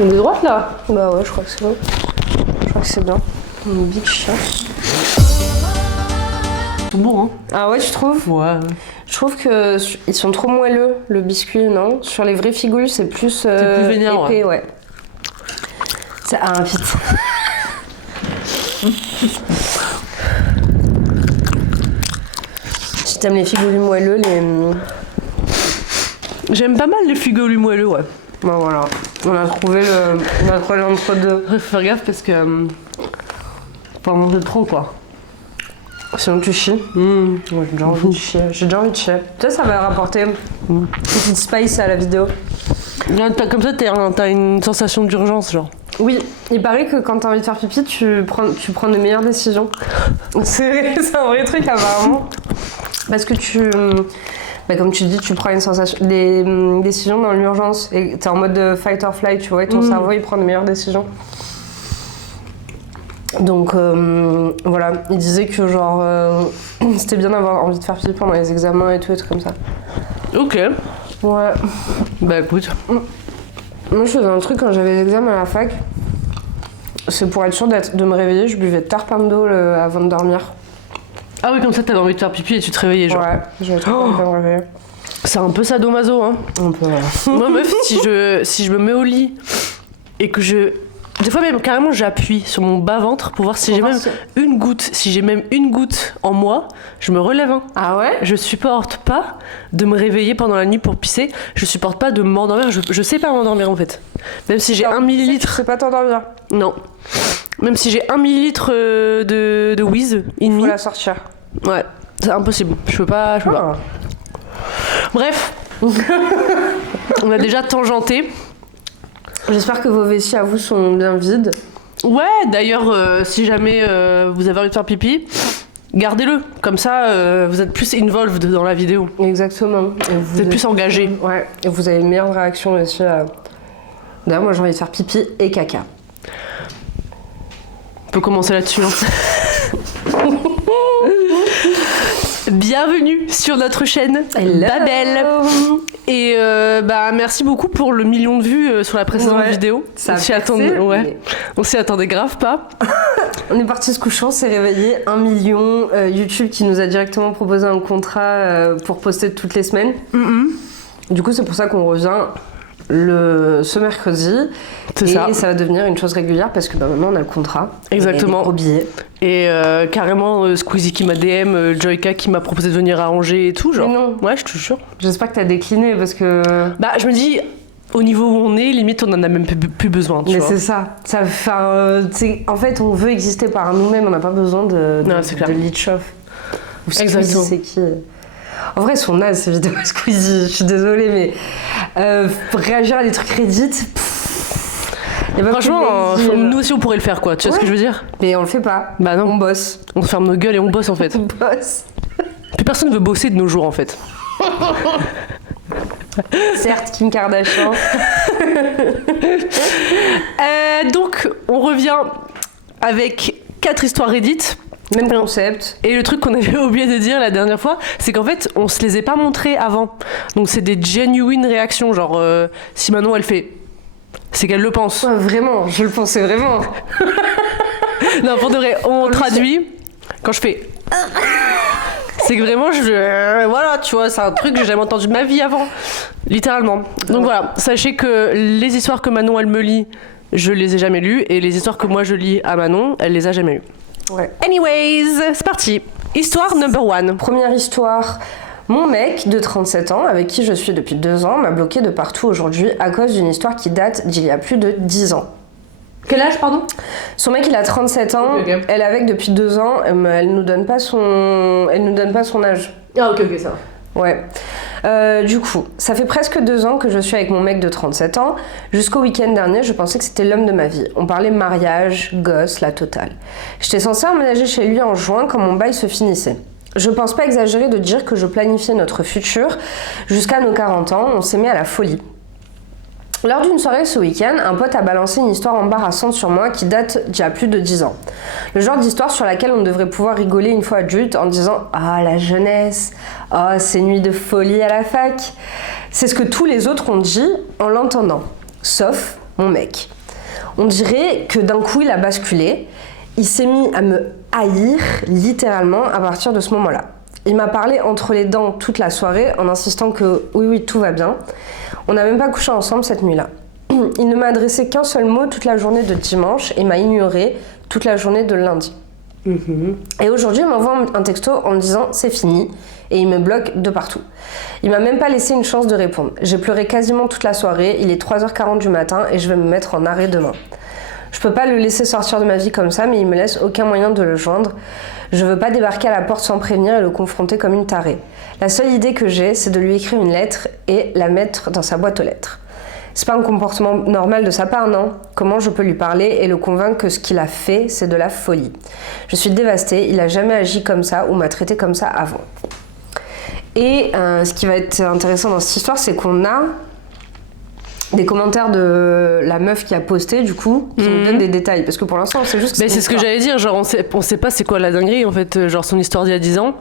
On est droite là? Bah ouais, je crois que c'est bon. Je crois que c'est bien. Mon big chien. C'est bon, hein? Ah ouais, tu trouves? Ouais. Je trouve que ils sont trop moelleux, le biscuit, non? Sur les vrais figoules, c'est plus, c'est plus vénère, épais, ouais. Ça a un vite. Si t'aimes les figoules moelleux, J'aime pas mal les figolus moelleux, ouais. Bah voilà, on a trouvé l'entre-deux. Faut faire gaffe parce que... faut en manger trop, quoi. Sinon tu chies. Moi, J'ai déjà envie de chier. Peut-être ça va rapporter une petite spice à la vidéo. Là, comme ça, t'as une sensation d'urgence, genre. Oui, il paraît que quand t'as envie de faire pipi, tu prends de meilleures décisions. C'est un vrai truc apparemment. Parce que comme tu dis, tu prends des décisions dans l'urgence et t'es en mode de fight or flight, tu vois, et ton cerveau il prend de meilleures décisions. Donc voilà, il disait que genre c'était bien d'avoir envie de faire pipi pendant les examens et tout comme ça. Ok. Ouais. Bah écoute. Moi je faisais un truc quand j'avais les examens à la fac. C'est pour être sûre de me réveiller, je buvais tarpin d'eau avant de dormir. Ah oui, comme ça t'avais envie de faire pipi et tu te réveillais, genre. Ouais, j'avais trop envie de me réveiller. C'est un peu sadomaso, hein. Un peu, ouais. Moi, meuf, si je me mets au lit et que des fois même carrément j'appuie sur mon bas-ventre pour voir si j'ai même une goutte. Si j'ai même une goutte en moi, je me relève. Hein. Ah ouais? Je supporte pas de me réveiller pendant la nuit pour pisser. Je supporte pas de m'endormir. Je sais pas m'endormir en fait. Même si j'ai 1 millilitre. Tu sais pas t'endormir. Non. Même si j'ai 1 millilitre de whiz, il faut la sortir. Ouais, c'est impossible. Je peux pas. Bref. On a déjà tangenté. J'espère que vos vessies à vous sont bien vides. Ouais, d'ailleurs, si jamais vous avez envie de faire pipi, gardez-le. Comme ça, vous êtes plus involved dans la vidéo. Exactement. Vous êtes plus engagé. Ouais, et vous avez une meilleure réaction aussi. D'ailleurs, moi j'ai envie de faire pipi et caca. On peut commencer là-dessus. Hein. Bienvenue sur notre chaîne Babel. Et merci beaucoup pour le 1 million de vues sur la précédente vidéo. On s'y attendait, on s'y attendait grave pas. On est parti se coucher, on s'est réveillé 1 million. YouTube qui nous a directement proposé un contrat pour poster toutes les semaines. Du coup, c'est pour ça qu'on revient ce mercredi. C'est ça. Et ça va devenir une chose régulière parce que maintenant on a le contrat. Exactement. Et gros billets. Et carrément Squeezie qui m'a DM, Joyka qui m'a proposé de venir arranger et tout, genre. Mais non. Ouais, je te jure. J'espère que t'as décliné parce que. Bah, je me dis, au niveau où on est, limite on en a même plus besoin. Tu vois. C'est ça. En fait, on veut exister par nous-mêmes, on n'a pas besoin de lead show. Exactement. C'est qui En vrai, son naze, ces vidéos Squeezie, je suis désolée, mais réagir à des trucs Reddit. Franchement, nous aussi on pourrait le faire, quoi. Tu vois ce que je veux dire? Mais on le fait pas. Bah non. On bosse. On se ferme nos gueules et on bosse en fait. On bosse. Plus personne veut bosser de nos jours en fait. Certes, Kim Kardashian. Donc, on revient avec 4 histoires Reddit. Même concept. Et le truc qu'on avait oublié de dire la dernière fois, c'est qu'en fait, on se les est pas montrés avant. Donc c'est des genuine réactions, genre si Manon elle fait, c'est qu'elle le pense. Ouais, vraiment, je le pensais vraiment. Non, pour de vrai, on traduit. Quand je fais, c'est que vraiment, voilà, tu vois, c'est un truc que j'ai jamais entendu de ma vie avant, littéralement. Donc voilà, sachez que les histoires que Manon elle me lit, je les ai jamais lues, et les histoires que moi je lis à Manon, elle les a jamais lues. Ouais. Anyways, c'est parti. Histoire number 1. Première histoire. Mon mec de 37 ans, avec qui je suis depuis 2 ans, m'a bloqué de partout aujourd'hui à cause d'une histoire qui date d'il y a plus de 10 ans. Quel âge, pardon? Son mec, il a 37 ans, okay. Elle est avec depuis 2 ans, elle nous donne pas son âge. Ah ok, ça va. Ouais. Du coup, ça fait presque 2 ans que je suis avec mon mec de 37 ans. Jusqu'au week-end dernier, je pensais que c'était l'homme de ma vie. On parlait mariage, gosse, la totale. J'étais censée emménager chez lui en juin quand mon bail se finissait. Je pense pas exagérer de dire que je planifiais notre futur. Jusqu'à nos 40 ans, on s'aimait à la folie. Lors d'une soirée ce week-end, un pote a balancé une histoire embarrassante sur moi qui date d'il y a plus de 10 ans. Le genre d'histoire sur laquelle on devrait pouvoir rigoler une fois adulte en disant « Ah, la jeunesse, oh, ces nuits de folie à la fac ». C'est ce que tous les autres ont dit en l'entendant. Sauf mon mec. On dirait que d'un coup, il a basculé. Il s'est mis à me haïr, littéralement, à partir de ce moment-là. Il m'a parlé entre les dents toute la soirée, en insistant que oui, tout va bien. On n'a même pas couché ensemble cette nuit-là. Il ne m'a adressé qu'un seul mot toute la journée de dimanche et m'a ignoré toute la journée de lundi. Et aujourd'hui, il m'envoie un texto en me disant « c'est fini » et il me bloque de partout. Il m'a même pas laissé une chance de répondre. J'ai pleuré quasiment toute la soirée, il est 3h40 du matin et je vais me mettre en arrêt demain. Je peux pas le laisser sortir de ma vie comme ça, mais il me laisse aucun moyen de le joindre. Je veux pas débarquer à la porte sans prévenir et le confronter comme une tarée. La seule idée que j'ai, c'est de lui écrire une lettre et la mettre dans sa boîte aux lettres. C'est pas un comportement normal de sa part, non? Comment je peux lui parler et le convaincre que ce qu'il a fait, c'est de la folie? Je suis dévastée, il a jamais agi comme ça ou m'a traité comme ça avant. Et ce qui va être intéressant dans cette histoire, c'est qu'on a des commentaires de la meuf qui a posté, du coup, qui nous donne des détails. Parce que pour l'instant, on sait juste que Mais c'est ce que j'allais dire, genre on sait pas c'est quoi la dinguerie, en fait, genre son histoire d'il y a 10 ans.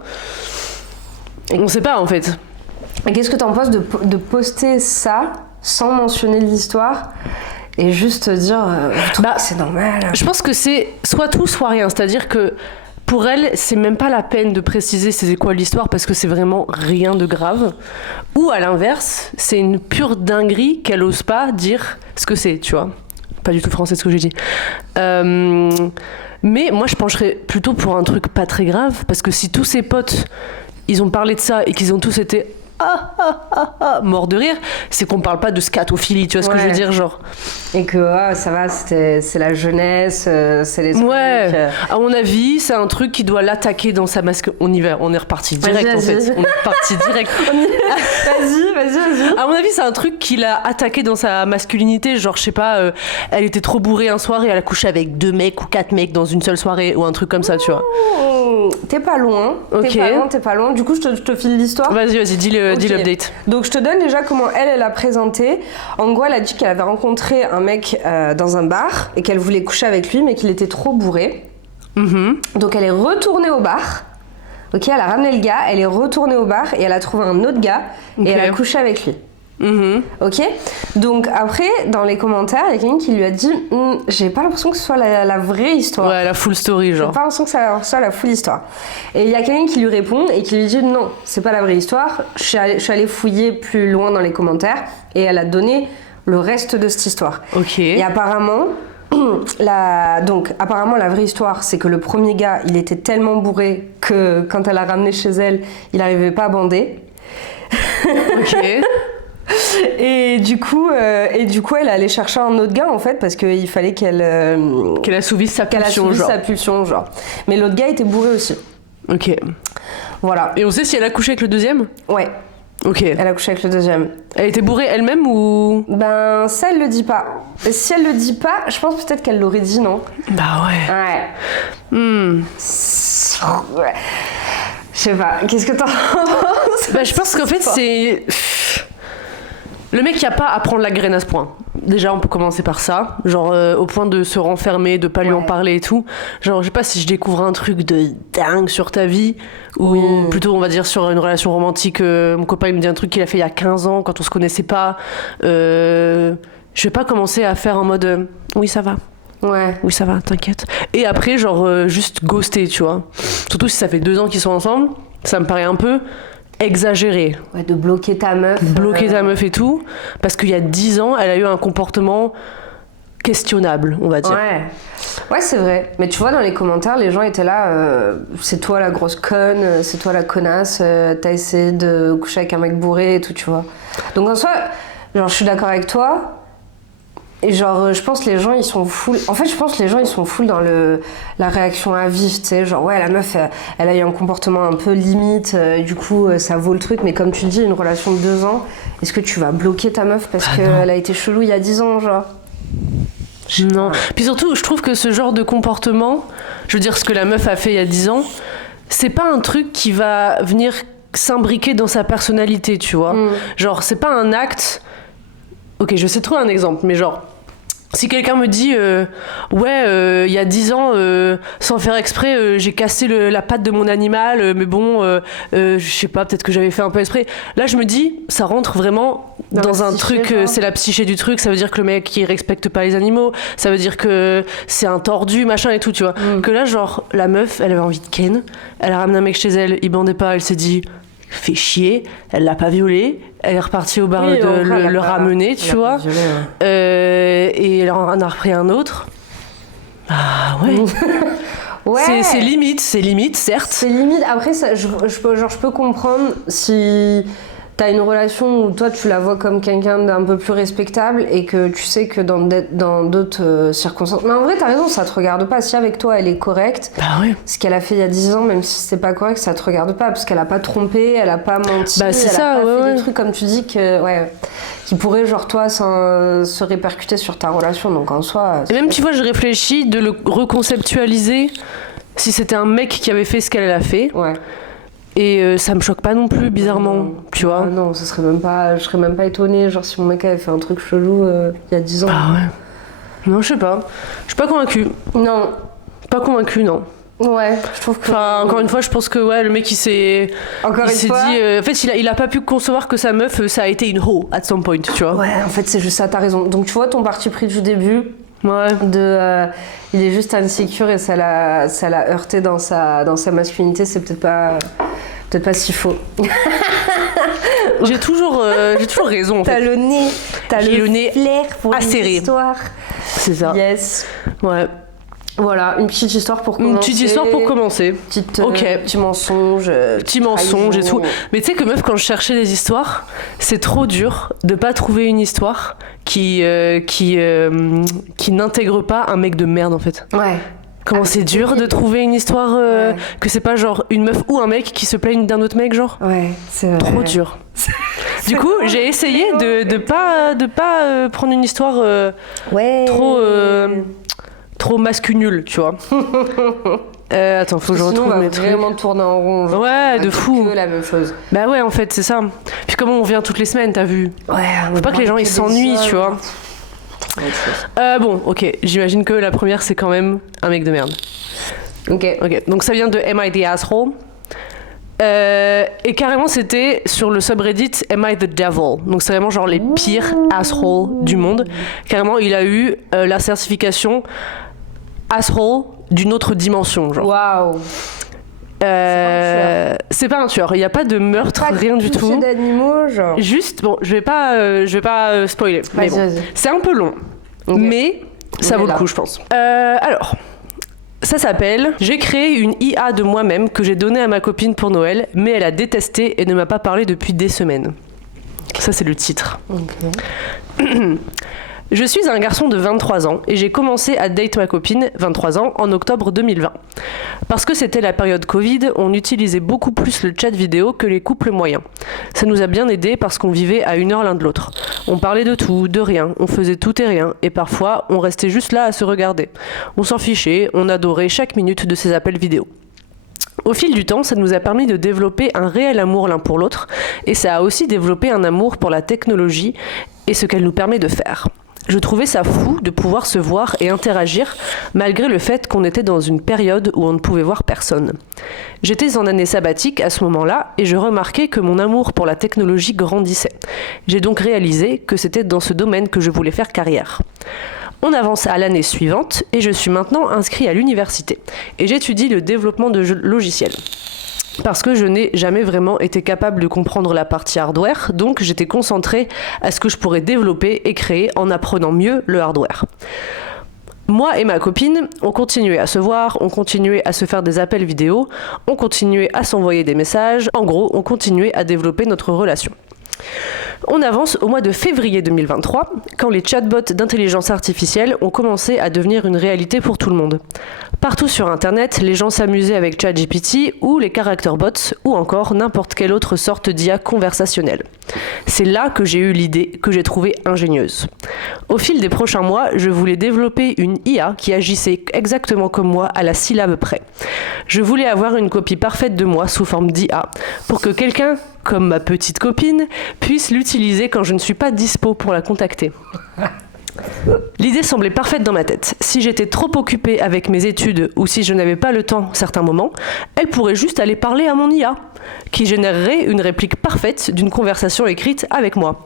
On sait pas, en fait. Et qu'est-ce que t'en penses de poster ça sans mentionner l'histoire et juste dire c'est normal? Je pense que c'est soit tout, soit rien. C'est-à-dire que pour elle, c'est même pas la peine de préciser c'est quoi l'histoire parce que c'est vraiment rien de grave. Ou à l'inverse, c'est une pure dinguerie qu'elle ose pas dire ce que c'est, tu vois. Pas du tout français ce que j'ai dit. Mais moi, je pencherais plutôt pour un truc pas très grave parce que si tous ses potes, ils ont parlé de ça et qu'ils ont tous été mort de rire, c'est qu'on parle pas de scatophilie, tu vois ce que je veux dire, genre. Et que ça va, c'est la jeunesse, c'est les trucs. Ouais, à mon avis, c'est un truc qui doit l'attaquer dans sa masque. On y va, on est reparti direct en fait. On est reparti direct. Vas-y. À mon avis, c'est un truc qui l'a attaqué dans sa masculinité, genre je sais pas, elle était trop bourrée un soir et elle a couché avec 2 mecs ou 4 mecs dans une seule soirée ou un truc comme ça, tu vois. T'es pas loin. Ok. T'es pas loin. Du coup, je te file l'histoire. Vas-y, dis l'update. Donc, je te donne déjà comment elle a présenté. En gros, elle a dit qu'elle avait rencontré un mec dans un bar et qu'elle voulait coucher avec lui, mais qu'il était trop bourré. Donc, elle est retournée au bar. Ok, elle a ramené le gars, elle est retournée au bar et elle a trouvé un autre gars et elle a couché avec lui. Ok, donc après dans les commentaires il y a quelqu'un qui lui a dit j'ai pas l'impression que ce soit la vraie histoire. Ouais, la full story, genre. J'ai pas l'impression que ça soit la full histoire. Et il y a quelqu'un qui lui répond et qui lui dit non, c'est pas la vraie histoire. Je suis allée fouiller plus loin dans les commentaires et elle a donné le reste de cette histoire. Ok. Et apparemment la vraie histoire, c'est que le premier gars, il était tellement bourré que quand elle l'a ramené chez elle, il n'arrivait pas à bander. Ok. Et du coup, elle est allée chercher un autre gars en fait parce qu'il fallait qu'elle assouvisse sa pulsion, genre. Mais l'autre gars était bourré aussi. Ok. Voilà. Et on sait si elle a couché avec le deuxième ? Ouais. Ok. Elle a couché avec le deuxième. Elle était bourrée elle-même ou ? Ben ça elle le dit pas. Et si elle le dit pas, je pense peut-être qu'elle l'aurait dit, non ? Bah ouais. Ouais. Je sais pas. Qu'est-ce que t'en penses ? Bah je pense qu'en fait c'est... Le mec, il n'y a pas à prendre la graine à ce point. Déjà, on peut commencer par ça. Genre, au point de se renfermer, de pas lui en parler et tout. Genre, je sais pas si je découvre un truc de dingue sur ta vie, ou plutôt, on va dire, sur une relation romantique. Mon copain, il me dit un truc qu'il a fait il y a 15 ans, quand on se connaissait pas. Je vais pas commencer à faire en mode oui, ça va. Ouais. Oui, ça va, t'inquiète. Et après, genre, juste ghoster, tu vois. Surtout si ça fait 2 ans qu'ils sont ensemble, ça me paraît un peu exagéré. Ouais, de bloquer ta meuf. Bloquer ta meuf et tout. Parce qu'il y a 10 ans, elle a eu un comportement questionnable, on va dire. Ouais, c'est vrai. Mais tu vois, dans les commentaires, les gens étaient là, c'est toi la grosse conne, c'est toi la connasse, t'as essayé de coucher avec un mec bourré et tout, tu vois. Donc en soi, genre, je suis d'accord avec toi. Et genre, je pense que les gens, ils sont full... En fait, je pense que les gens, ils sont full dans la réaction à vif, tu sais. Genre, ouais, la meuf, elle a eu un comportement un peu limite, du coup, ça vaut le truc. Mais comme tu dis, une relation de 2 ans, est-ce que tu vas bloquer ta meuf parce qu'elle a été chelou il y a 10 ans, genre ? Non. Puis surtout, je trouve que ce genre de comportement, je veux dire, ce que la meuf a fait il y a 10 ans, c'est pas un truc qui va venir s'imbriquer dans sa personnalité, tu vois. Genre, c'est pas un acte... Ok, je sais trouver un exemple, mais genre, Si quelqu'un me dit il y a 10 ans sans faire exprès j'ai cassé la patte de mon animal mais bon je sais pas, peut-être que j'avais fait un peu exprès, là je me dis ça rentre vraiment dans un truc, c'est la psyché du truc, ça veut dire que le mec il respecte pas les animaux, ça veut dire que c'est un tordu machin et tout, tu vois. Que là genre la meuf elle avait envie de ken, elle a ramené un mec chez elle, il bandait pas, elle s'est dit fait chier, elle l'a pas violé, elle est repartie au bar le ramener, tu vois. Violé, ouais. Et elle en a repris un autre. Ah ouais. Ouais. C'est limite, certes. C'est limite. Après, ça, je peux comprendre si t'as une relation où toi tu la vois comme quelqu'un d'un peu plus respectable et que tu sais que dans d'autres circonstances. Mais en vrai, t'as raison, ça te regarde pas. Si avec toi elle est correcte, Bah ouais. ce qu'elle a fait il y a 10 ans, même si c'est pas correct, ça te regarde pas parce qu'elle a pas trompé, elle a pas menti, Bah c'est elle ça, a pas fait ouais. des trucs comme tu dis qui pourraient, genre toi, se répercuter sur ta relation. Donc en soi. Et même, tu vois, je réfléchis de le reconceptualiser si c'était un mec qui avait fait ce qu'elle a fait. Ouais. Et ça me choque pas non plus, bizarrement, Non. tu vois. Ah non, je serais même pas étonnée, genre si mon mec avait fait un truc chelou il y a 10 ans. Ah ouais. Non, je sais pas. Je suis pas convaincue. Non. Pas convaincue, non. Ouais, je trouve que. Enfin, encore une fois, je pense que ouais, le mec il s'est dit. En fait, il a pas pu concevoir que sa meuf, ça a été une hoe at some point, tu vois. Ouais, en fait, c'est juste ça, t'as raison. Donc, tu vois, ton parti pris du début, Ouais. il est juste insécure et ça l'a heurté dans sa masculinité, c'est peut-être pas si faux. J'ai toujours raison en T'as fait. le nez, J'ai le nez flair pour acéré. l'histoire. C'est ça. Yes. Ouais. Voilà, une petite histoire pour commencer. Une petite histoire pour commencer. Ok. Petit mensonge. Petit mensonge et tout. Mais tu sais que meuf, quand je cherchais des histoires, c'est trop dur de pas trouver une histoire qui n'intègre pas un mec de merde en fait. Ouais. Comment c'est dur de trouver une histoire que c'est pas genre une meuf ou un mec qui se plaigne d'un autre mec, genre. Ouais, c'est vrai. Trop dur. Du coup, j'ai essayé de pas prendre une histoire Ouais. trop masculine, tu vois. Attends, faut que je Sinon, retrouve on va mes trucs. vraiment tourner en rond. genre. Ouais, de On a fou. que la même chose. Bah ouais, en fait, c'est ça. Puis comment on vient toutes les semaines, t'as vu? Ouais. Faut pas que les gens ils s'ennuient, tu vois. Bon, ok, j'imagine que la première c'est quand même un mec de merde. Ok. Ok, donc ça vient de Am I the Asshole? Et carrément c'était sur le subreddit Am I the Devil? Donc c'est vraiment genre les pires assholes du monde. Carrément il a eu la certification asshole d'une autre dimension, genre. Waouh. C'est pas un tueur, il n'y a pas de meurtre, rien du tout. D'animaux, genre. Juste, bon, je vais pas spoiler, mais bon. Vas-y. C'est un peu long, Ok. mais ça On vaut est le là. coup, je pense. Alors, ça s'appelle « J'ai créé une IA de moi-même que j'ai donnée à ma copine pour Noël, mais elle a détesté et ne m'a pas parlé depuis des semaines. » Ça, c'est le titre. Ok. Je suis un garçon de 23 ans et j'ai commencé à date ma copine, 23 ans, en octobre 2020. Parce que c'était la période Covid, on utilisait beaucoup plus le chat vidéo que les couples moyens. Ça nous a bien aidé parce qu'on vivait à 1 heure l'un de l'autre. On parlait de tout, de rien, on faisait tout et rien, et parfois on restait juste là à se regarder. On s'en fichait, on adorait chaque minute de ces appels vidéo. Au fil du temps, ça nous a permis de développer un réel amour l'un pour l'autre, et ça a aussi développé un amour pour la technologie et ce qu'elle nous permet de faire. Je trouvais ça fou de pouvoir se voir et interagir malgré le fait qu'on était dans une période où on ne pouvait voir personne. J'étais en année sabbatique à ce moment-là et je remarquais que mon amour pour la technologie grandissait. J'ai donc réalisé que c'était dans ce domaine que je voulais faire carrière. On avance à l'année suivante et je suis maintenant inscrit à l'université et j'étudie le développement de logiciels. Parce que je n'ai jamais vraiment été capable de comprendre la partie hardware, donc j'étais concentrée à ce que je pourrais développer et créer en apprenant mieux le hardware. Moi et ma copine, on continuait à se voir, on continuait à se faire des appels vidéo, on continuait à s'envoyer des messages, en gros, on continuait à développer notre relation. On avance au mois de février 2023, quand les chatbots d'intelligence artificielle ont commencé à devenir une réalité pour tout le monde. Partout sur Internet, les gens s'amusaient avec ChatGPT ou les character bots ou encore n'importe quelle autre sorte d'IA conversationnelle. C'est là que j'ai eu l'idée que j'ai trouvée ingénieuse. Au fil des prochains mois, je voulais développer une IA qui agissait exactement comme moi à la syllabe près. Je voulais avoir une copie parfaite de moi sous forme d'IA pour que quelqu'un, comme ma petite copine, puisse l'utiliser quand je ne suis pas dispo pour la contacter. L'idée semblait parfaite dans ma tête. Si j'étais trop occupée avec mes études ou si je n'avais pas le temps certains moments, elle pourrait juste aller parler à mon IA, qui générerait une réplique parfaite d'une conversation écrite avec moi.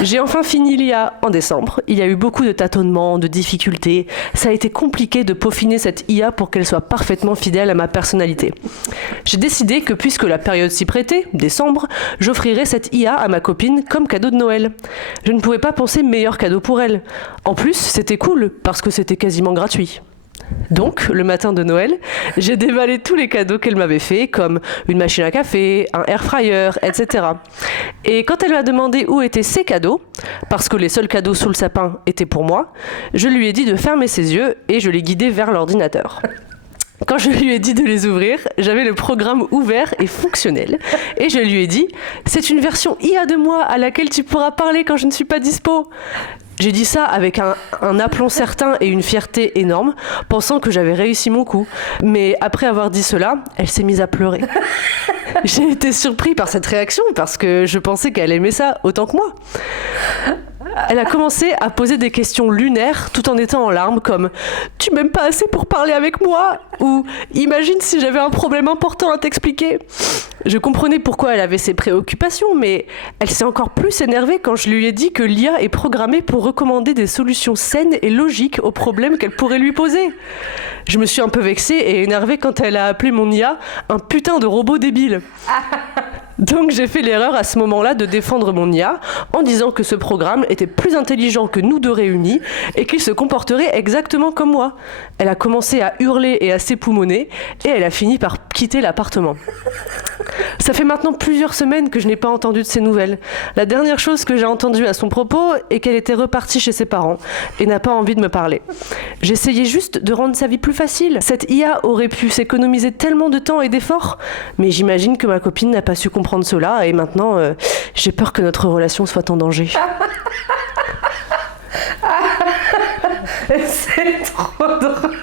J'ai enfin fini l'IA en décembre. Il y a eu beaucoup de tâtonnements, de difficultés. Ça a été compliqué de peaufiner cette IA pour qu'elle soit parfaitement fidèle à ma personnalité. J'ai décidé que puisque la période s'y prêtait, décembre, j'offrirais cette IA à ma copine comme cadeau de Noël. Je ne pouvais pas penser meilleur cadeau pour elle. En plus, c'était cool parce que c'était quasiment gratuit. Donc, le matin de Noël, j'ai déballé tous les cadeaux qu'elle m'avait fait, comme une machine à café, un air fryer, etc. Et quand elle m'a demandé où étaient ses cadeaux, parce que les seuls cadeaux sous le sapin étaient pour moi, je lui ai dit de fermer ses yeux et je l'ai guidée vers l'ordinateur. Quand je lui ai dit de les ouvrir, j'avais le programme ouvert et fonctionnel. Et je lui ai dit « C'est une version IA de moi à laquelle tu pourras parler quand je ne suis pas dispo ». J'ai dit ça avec un aplomb certain et une fierté énorme, pensant que j'avais réussi mon coup. Mais après avoir dit cela, elle s'est mise à pleurer. J'ai été surpris par cette réaction parce que je pensais qu'elle aimait ça autant que moi. Elle a commencé à poser des questions lunaires tout en étant en larmes comme « Tu m'aimes pas assez pour parler avec moi ?» ou « Imagine si j'avais un problème important à t'expliquer ?» Je comprenais pourquoi elle avait ses préoccupations, mais elle s'est encore plus énervée quand je lui ai dit que l'IA est programmée pour recommander des solutions saines et logiques aux problèmes qu'elle pourrait lui poser. Je me suis un peu vexée et énervée quand elle a appelé mon IA un putain de robot débile. Donc j'ai fait l'erreur à ce moment-là de défendre mon IA en disant que ce programme était plus intelligent que nous deux réunis et qu'il se comporterait exactement comme moi. Elle a commencé à hurler et à s'époumoner et elle a fini par quitter l'appartement. Ça fait maintenant plusieurs semaines que je n'ai pas entendu de ses nouvelles. La dernière chose que j'ai entendue à son propos est qu'elle était repartie chez ses parents et n'a pas envie de me parler. J'essayais juste de rendre sa vie plus facile. Cette IA aurait pu s'économiser tellement de temps et d'efforts, mais j'imagine que ma copine n'a pas su comprendre cela et maintenant j'ai peur que notre relation soit en danger. C'est trop drôle.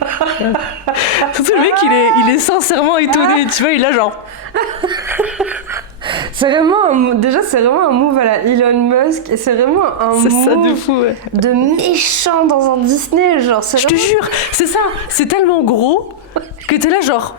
Surtout le mec il est sincèrement étonné, tu vois, il a genre... C'est vraiment c'est vraiment un move à la Elon Musk et c'est vraiment un c'est move ça de fou, ouais. de méchant dans un Disney, genre Je te jure, c'est ça, c'est tellement gros que t'es là genre...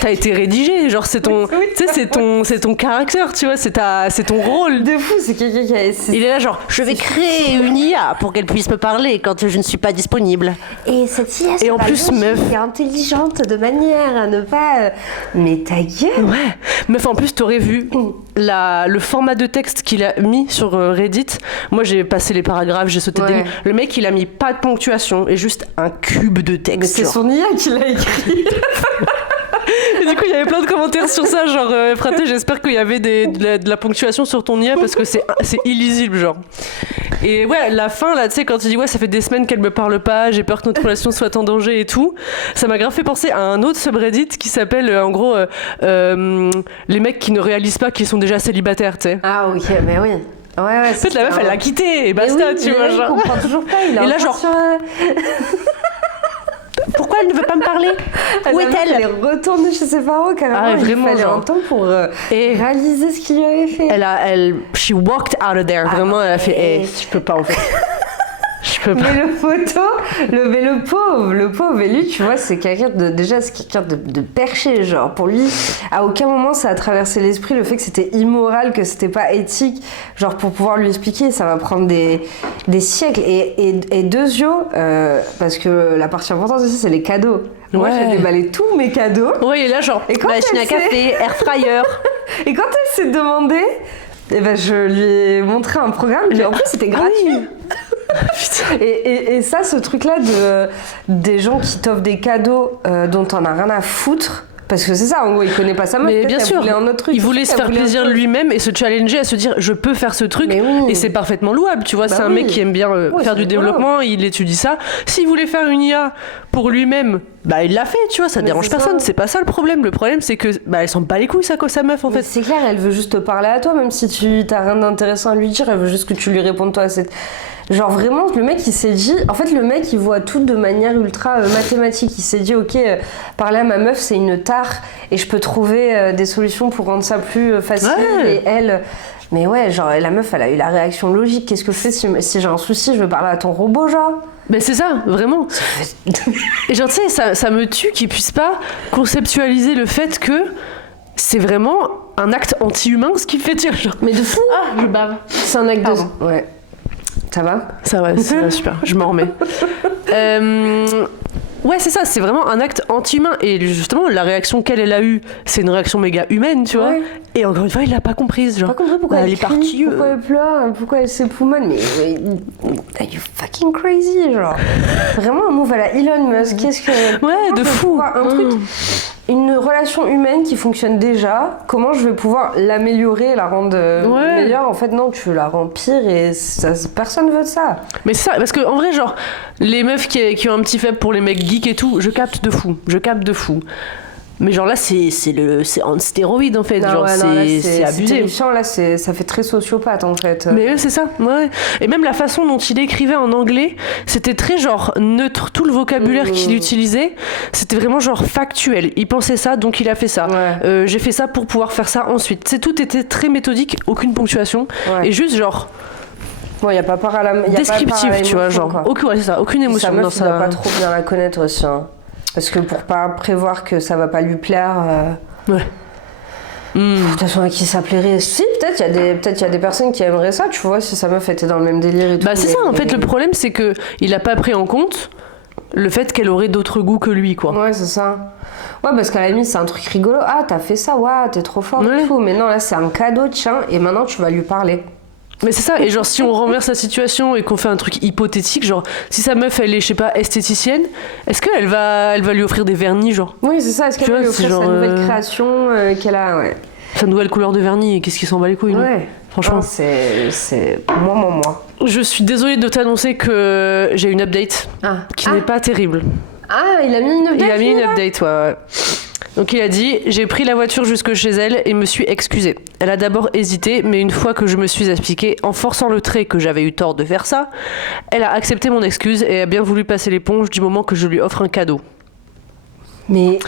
T'as été rédigé, genre c'est ton, tu sais, c'est ton caractère, tu vois, c'est ton rôle. De fou, c'est quelqu'un qui a... Il est là genre, je vais créer une IA pour qu'elle puisse me parler quand je ne suis pas disponible. Et cette IA, et en plus, meuf, est intelligente de manière à ne pas... Mais ta gueule. Ouais, meuf, en plus t'aurais vu le format de texte qu'il a mis sur Reddit. Moi j'ai passé les paragraphes, j'ai sauté des lignes. Le mec il a mis pas de ponctuation et juste un cube de texte. Mais c'est son IA qui l'a écrit. Et du coup, il y avait plein de commentaires sur ça, genre Fraté, j'espère qu'il y avait de la ponctuation sur ton IA parce que c'est illisible, genre. Et ouais, la fin, là, tu sais, quand il dit ouais, ça fait des semaines qu'elle me parle pas, j'ai peur que notre relation soit en danger et tout, ça m'a grave fait penser à un autre subreddit qui s'appelle, en gros, les mecs qui ne réalisent pas qu'ils sont déjà célibataires, tu sais. Ah, ok, mais oui. Ouais, en fait, la meuf, elle l'a quitté et basta, oui, tu vois, genre. Il comprend toujours pas, il a et là, genre. Pourquoi elle ne veut pas me parler? Où est-elle? Elle est retournée chez ses parents carrément. Ah, vraiment, il fallait un temps pour réaliser ce qu'il lui avait fait. She walked out of there. Vraiment, elle a fait je peux pas en fait. Je peux pas. Mais le pauvre, et lui, tu vois, c'est quelqu'un de perché, genre. Pour lui, à aucun moment ça a traversé l'esprit le fait que c'était immoral, que c'était pas éthique, genre pour pouvoir lui expliquer, ça va prendre des siècles. Et deux yeux, parce que la partie importante aussi, c'est les cadeaux. Moi, j'ai déballé tous mes cadeaux. Ouais, et là, genre, machine à café, air fryer. Et quand elle s'est demandée, je lui ai montré un programme qui en plus c'était gratuit. Et ça, ce truc-là des gens qui t'offrent des cadeaux dont t'en as rien à foutre, parce que c'est ça, en gros, il connaît pas sa meuf. Mais bien sûr, un autre truc, il voulait se faire plaisir lui-même et se challenger à se dire je peux faire ce truc, et c'est parfaitement louable, tu vois. C'est un mec qui aime bien faire du développement, il étudie ça. S'il voulait faire une IA pour lui-même, il l'a fait, tu vois, ça dérange personne, c'est pas ça le problème. Le problème, c'est que elle s'en bat les couilles, sa meuf, en fait. C'est clair, elle veut juste te parler à toi, même si tu t'as rien d'intéressant à lui dire, elle veut juste que tu lui répondes toi à cette... Genre vraiment, le mec il s'est dit, en fait le mec il voit tout de manière ultra mathématique, il s'est dit ok, parler à ma meuf c'est une tare et je peux trouver des solutions pour rendre ça plus facile, et elle Mais ouais, genre, la meuf, elle a eu la réaction logique. Qu'est-ce que je fais si j'ai un souci, je veux parler à ton robot, genre? Mais c'est ça, vraiment. Et genre, tu sais, ça me tue qu'ils puissent pas conceptualiser le fait que c'est vraiment un acte anti-humain ce qu'il fait, tu vois. Genre. Mais de fou! Ah, je bave. C'est un acte Pardon. de... Ouais. Ça va? Ça va, super, je m'en remets. Ouais, c'est ça, c'est vraiment un acte anti-humain. Et justement, la réaction qu'elle a eue, c'est une réaction méga humaine, tu vois. Ouais. Et encore une fois, il l'a pas comprise. Genre, J'ai pas compris pourquoi elle est crie, partie. pourquoi elle pleure, pourquoi elle s'époumonne. Mais are you fucking crazy, genre. Vraiment un move à la Elon Musk. Qu'est-ce que... Ouais, comment de je vais fou. pouvoir- un truc, une relation humaine qui fonctionne déjà, comment je vais pouvoir l'améliorer, la rendre Ouais. meilleure? En fait, non, tu la rends pire et ça, personne veut de ça. Mais c'est ça, parce qu'en vrai, genre, les meufs qui ont un petit faible pour les mecs geeks et tout, je capte de fou. Mais genre là, c'est en stéroïde en fait, Non, genre ouais, non, là, c'est abusé. terrifiant, là, ça fait très sociopathe en fait. Mais ouais, c'est ça, ouais. Et même la façon dont il écrivait en anglais, c'était très genre neutre. Tout le vocabulaire qu'il utilisait, c'était vraiment genre factuel. Il pensait ça, donc il a fait ça. Ouais. J'ai fait ça pour pouvoir faire ça ensuite. Tout était très méthodique, aucune ponctuation. Ouais. Et juste genre Bon, il n'y a pas part à la descriptif, tu vois, genre. Ouais, c'est ça, aucune émotion sa meuf, dans il doit ça. pas trop bien la connaître aussi. Hein. Parce que pour pas prévoir que ça va pas lui plaire. Ouais. De toute façon, à qui ça plairait? Si, peut-être il y a des personnes qui aimeraient ça, tu vois, si sa meuf était dans le même délire et tout. Bah c'est ça, en fait, le problème, c'est que il a pas pris en compte le fait qu'elle aurait d'autres goûts que lui, quoi. Ouais, c'est ça. Ouais, parce qu'à la limite, c'est un truc rigolo. Ah, t'as fait ça, ouais, t'es trop fort Ouais. et tout. Mais non, là, c'est un cadeau, tiens, et maintenant, tu vas lui parler. Mais c'est ça, et genre si on renverse la situation et qu'on fait un truc hypothétique, genre si sa meuf elle est, je sais pas, esthéticienne, est-ce qu'elle va lui offrir des vernis, genre Oui, c'est ça. Est-ce Tu qu'elle va vois, lui offrir c'est genre, sa nouvelle création qu'elle a, ouais. sa nouvelle couleur de vernis, et qu'est-ce qui s'en bat les couilles, non Ouais. Franchement. Non, c'est... Moi. Je suis désolée de t'annoncer que j'ai une update qui n'est pas terrible. Ah, il a mis une update. Il a mis une lui, là update, ouais. Donc il a dit « J'ai pris la voiture jusque chez elle et me suis excusée. Elle a d'abord hésité, mais une fois que je me suis expliquée, en forçant le trait que j'avais eu tort de faire ça, elle a accepté mon excuse et a bien voulu passer l'éponge du moment que je lui offre un cadeau. » Mais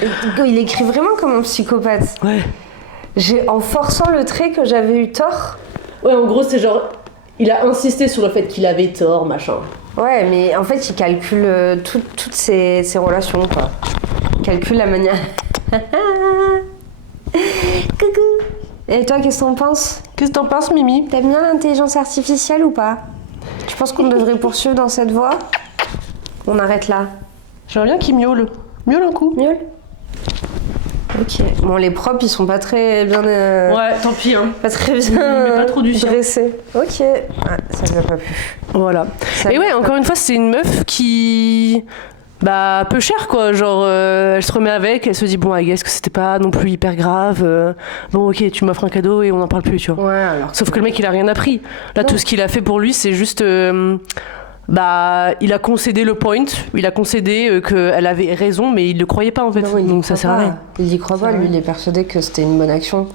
il écrit vraiment comme un psychopathe. Ouais. En forçant le trait que j'avais eu tort. Ouais, en gros, c'est genre... Il a insisté sur le fait qu'il avait tort, machin. Ouais, mais en fait, il calcule toutes ses relations, quoi. Il calcule la manière... Coucou. Et toi, qu'est-ce que t'en penses? Qu'est-ce que t'en penses, Mimi? T'aimes bien l'intelligence artificielle ou pas? Tu penses qu'on devrait poursuivre dans cette voie? On arrête là. J'aimerais bien qu'il miaule. Miaule un coup. Miaule. Ok. Bon, les propres, ils sont pas très bien... Ouais, tant pis, hein. Pas très bien Mais pas trop du sien. dressés. Ok. Ah, ça ne m'a pas plu. Voilà. Ça Et ouais, encore une fois, c'est une meuf qui... Bah, peu cher, quoi. Genre, elle se remet avec, elle se dit, bon, I guess que c'était pas non plus hyper grave. Bon, ok, tu m'offres un cadeau et on n'en parle plus, tu vois. Ouais, alors... Sauf que le mec, il a rien appris. Là, Non. tout ce qu'il a fait pour lui, c'est juste... bah, il a concédé le point, il a concédé qu'elle avait raison, mais il le croyait pas, en fait. Non, il y Donc ça croit sert à pas. rien. Il y croit pas, lui, il est persuadé que c'était une bonne action.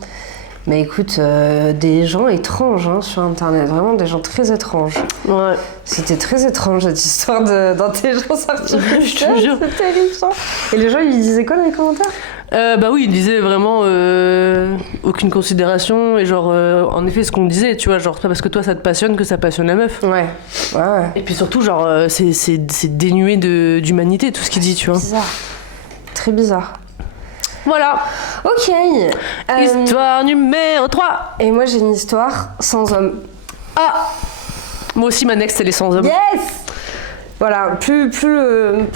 Mais écoute, des gens étranges hein, sur Internet, vraiment des gens très étranges. Ouais. C'était très étrange cette histoire d'intelligence artificielle. Je te jure. C'est terrifiant. Et les gens, ils lui disaient quoi dans les commentaires? Bah oui, il disait vraiment aucune considération et genre en effet ce qu'on disait, tu vois, genre c'est pas parce que toi ça te passionne que ça passionne la meuf. Ouais. Et puis surtout genre c'est dénué d'humanité tout ce qu'il dit, tu vois. Bizarre. Très bizarre. Voilà. Ok. Histoire numéro 3. Et moi j'ai une histoire sans homme. Ah. Moi aussi ma next elle est sans homme. Yes. Voilà, plus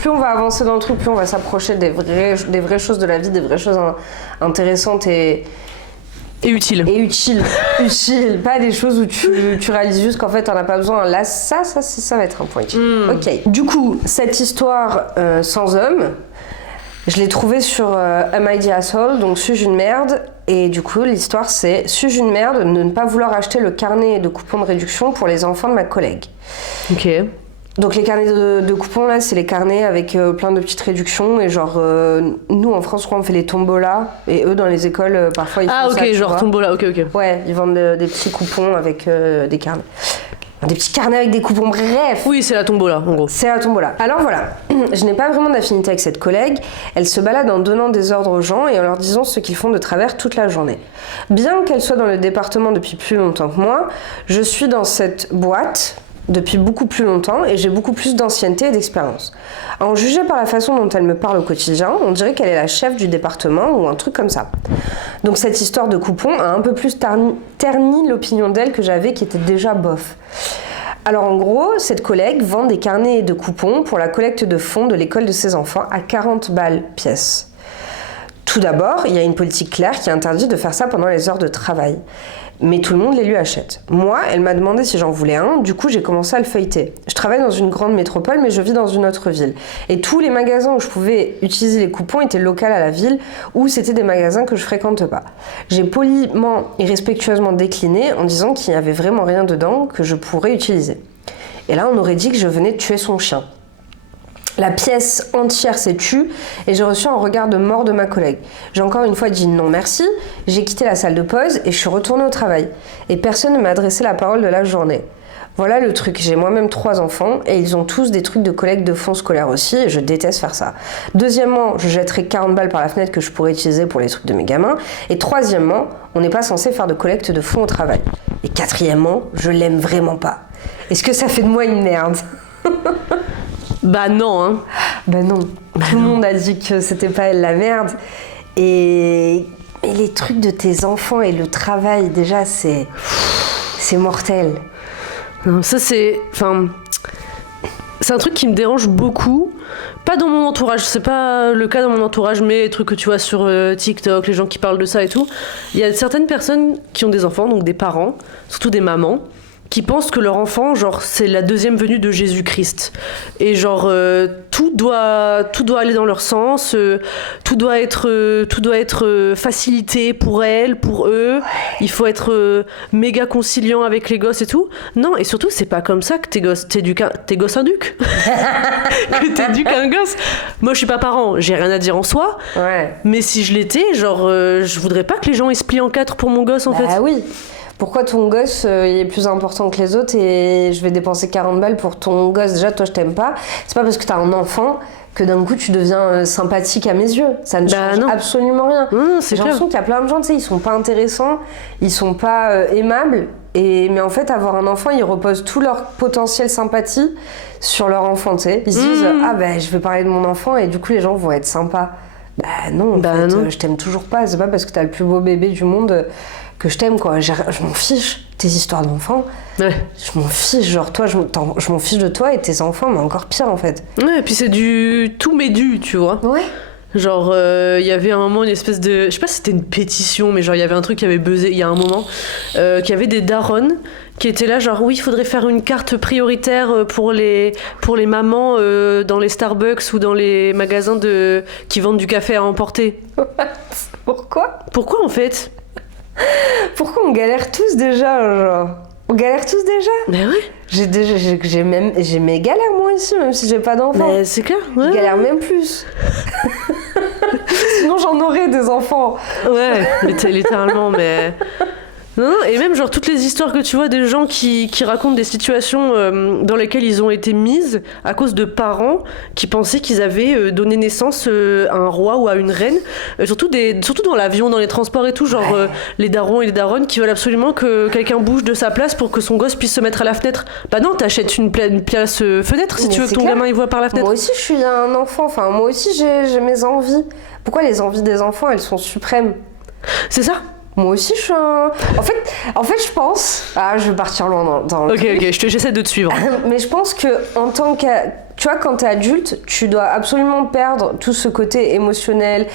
on va avancer dans le truc, plus on va s'approcher des vraies choses de la vie, des vraies choses intéressantes et utile. Et utile. Pas des choses où tu réalises juste qu'en fait t'en as pas besoin. Là, ça va être un point. Ok. Du coup, cette histoire sans homme, je l'ai trouvée sur Am I the Asshole, donc suis-je une merde? Et du coup, l'histoire c'est suis-je une merde de ne pas vouloir acheter le carnet de coupons de réduction pour les enfants de ma collègue. Ok. Donc les carnets de coupons là, c'est les carnets avec plein de petites réductions et genre nous en France je crois on fait les tombolas et eux dans les écoles parfois ils font ça. Ah ok, genre tombola, ok. Ouais, ils vendent des petits coupons avec des carnets. des petits carnets avec des coupons, bref. Oui, c'est la tombola, en gros. C'est la tombola. Alors voilà, je n'ai pas vraiment d'affinité avec cette collègue. Elle se balade en donnant des ordres aux gens et en leur disant ce qu'ils font de travers toute la journée. Bien qu'elle soit dans le département depuis plus longtemps que moi, je suis dans cette boîte depuis beaucoup plus longtemps et j'ai beaucoup plus d'ancienneté et d'expérience. À en juger par la façon dont elle me parle au quotidien, on dirait qu'elle est la chef du département ou un truc comme ça. Donc cette histoire de coupon a un peu plus terni l'opinion d'elle que j'avais qui était déjà bof. Alors en gros, cette collègue vend des carnets de coupons pour la collecte de fonds de l'école de ses enfants à 40 balles pièce. Tout d'abord, il y a une politique claire qui interdit de faire ça pendant les heures de travail. Mais tout le monde les lui achète. Moi, elle m'a demandé si j'en voulais un, du coup j'ai commencé à le feuilleter. Je travaille dans une grande métropole, mais je vis dans une autre ville. Et tous les magasins où je pouvais utiliser les coupons étaient locaux à la ville, ou c'était des magasins que je fréquente pas. J'ai poliment et respectueusement décliné en disant qu'il n'y avait vraiment rien dedans que je pourrais utiliser. Et là, on aurait dit que je venais de tuer son chien. La pièce entière s'est tue et j'ai reçu un regard de mort de ma collègue. J'ai encore une fois dit non merci, j'ai quitté la salle de pause et je suis retournée au travail. Et personne ne m'a adressé la parole de la journée. Voilà le truc, j'ai moi-même 3 enfants et ils ont tous des trucs de collecte de fonds scolaires aussi et je déteste faire ça. Deuxièmement, je jetterai 40 balles par la fenêtre que je pourrais utiliser pour les trucs de mes gamins. Et troisièmement, on n'est pas censé faire de collecte de fonds au travail. Et quatrièmement, je l'aime vraiment pas. Est-ce que ça fait de moi une merde ? Bah non, hein. Bah non. Tout le monde a dit que c'était pas elle la merde. Et les trucs de tes enfants et le travail, déjà, c'est mortel. Non, ça c'est... Enfin... C'est un truc qui me dérange beaucoup. Pas dans mon entourage, c'est pas le cas dans mon entourage, mais les trucs que tu vois sur TikTok, les gens qui parlent de ça et tout. Il y a certaines personnes qui ont des enfants, donc des parents, surtout des mamans, qui pensent que leur enfant, genre, c'est la deuxième venue de Jésus-Christ. Et genre, tout doit aller dans leur sens, tout doit être facilité pour elles, pour eux. Il faut être méga conciliant avec les gosses et tout. Non, et surtout, c'est pas comme ça que t'éduques un duc. Que t'éduques un gosse. Moi, je suis pas parent, j'ai rien à dire en soi. Ouais. Mais si je l'étais, genre, je voudrais pas que les gens ils se plient en 4 pour mon gosse, en fait. Ah oui. Pourquoi ton gosse il est plus important que les autres et je vais dépenser 40 balles pour ton gosse? Déjà, toi, je t'aime pas. C'est pas parce que t'as un enfant que d'un coup tu deviens sympathique à mes yeux. Ça ne change absolument rien. C'est J'ai l'impression qu'il y a plein de gens, tu sais, ils sont pas intéressants, ils sont pas aimables. Mais en fait, avoir un enfant, ils reposent tout leur potentiel sympathie sur leur enfant, tu sais. Ils se disent ah ben je vais parler de mon enfant et du coup les gens vont être sympas. Bah non, non. Je t'aime toujours pas. C'est pas parce que t'as le plus beau bébé du monde que je t'aime, quoi. Je m'en fiche. Tes histoires d'enfants, je m'en fiche. Genre toi, je m'en fiche de toi et tes enfants, mais encore pire en fait. Ouais, et puis c'est du tout m'est dû, tu vois. Ouais. Genre, il y avait un moment une espèce de... Je sais pas si c'était une pétition, mais genre, il y avait un truc qui avait buzzé il y a un moment, qu'il y avait des darons qui étaient là, genre, oui, il faudrait faire une carte prioritaire pour les mamans dans les Starbucks ou dans les magasins qui vendent du café à emporter. Pourquoi en fait? Pourquoi on galère tous déjà, genre? On galère tous déjà? Ben ouais. J'ai mes galères moi aussi, même si j'ai pas d'enfants. Mais c'est clair, ouais. Je galère même plus. Sinon j'en aurais des enfants. Ouais, littéralement, mais... Non, et même genre toutes les histoires que tu vois des gens qui racontent des situations dans lesquelles ils ont été mises à cause de parents qui pensaient qu'ils avaient donné naissance à un roi ou à une reine, surtout dans l'avion, dans les transports et tout, genre les darons et les daronnes qui veulent absolument que quelqu'un bouge de sa place pour que son gosse puisse se mettre à la fenêtre. Bah non, t'achètes une place fenêtre si tu veux que ton gamin il voit par la fenêtre. Moi aussi je suis un enfant, enfin moi aussi j'ai mes envies. Pourquoi les envies des enfants elles sont suprêmes? C'est ça. Moi aussi, je suis un... En fait, je pense... Ah, je vais partir loin dans le truc. Ok, j'essaie de te suivre. Mais je pense que en tant que... Tu vois, quand t'es adulte, tu dois absolument perdre tout ce côté émotionnel,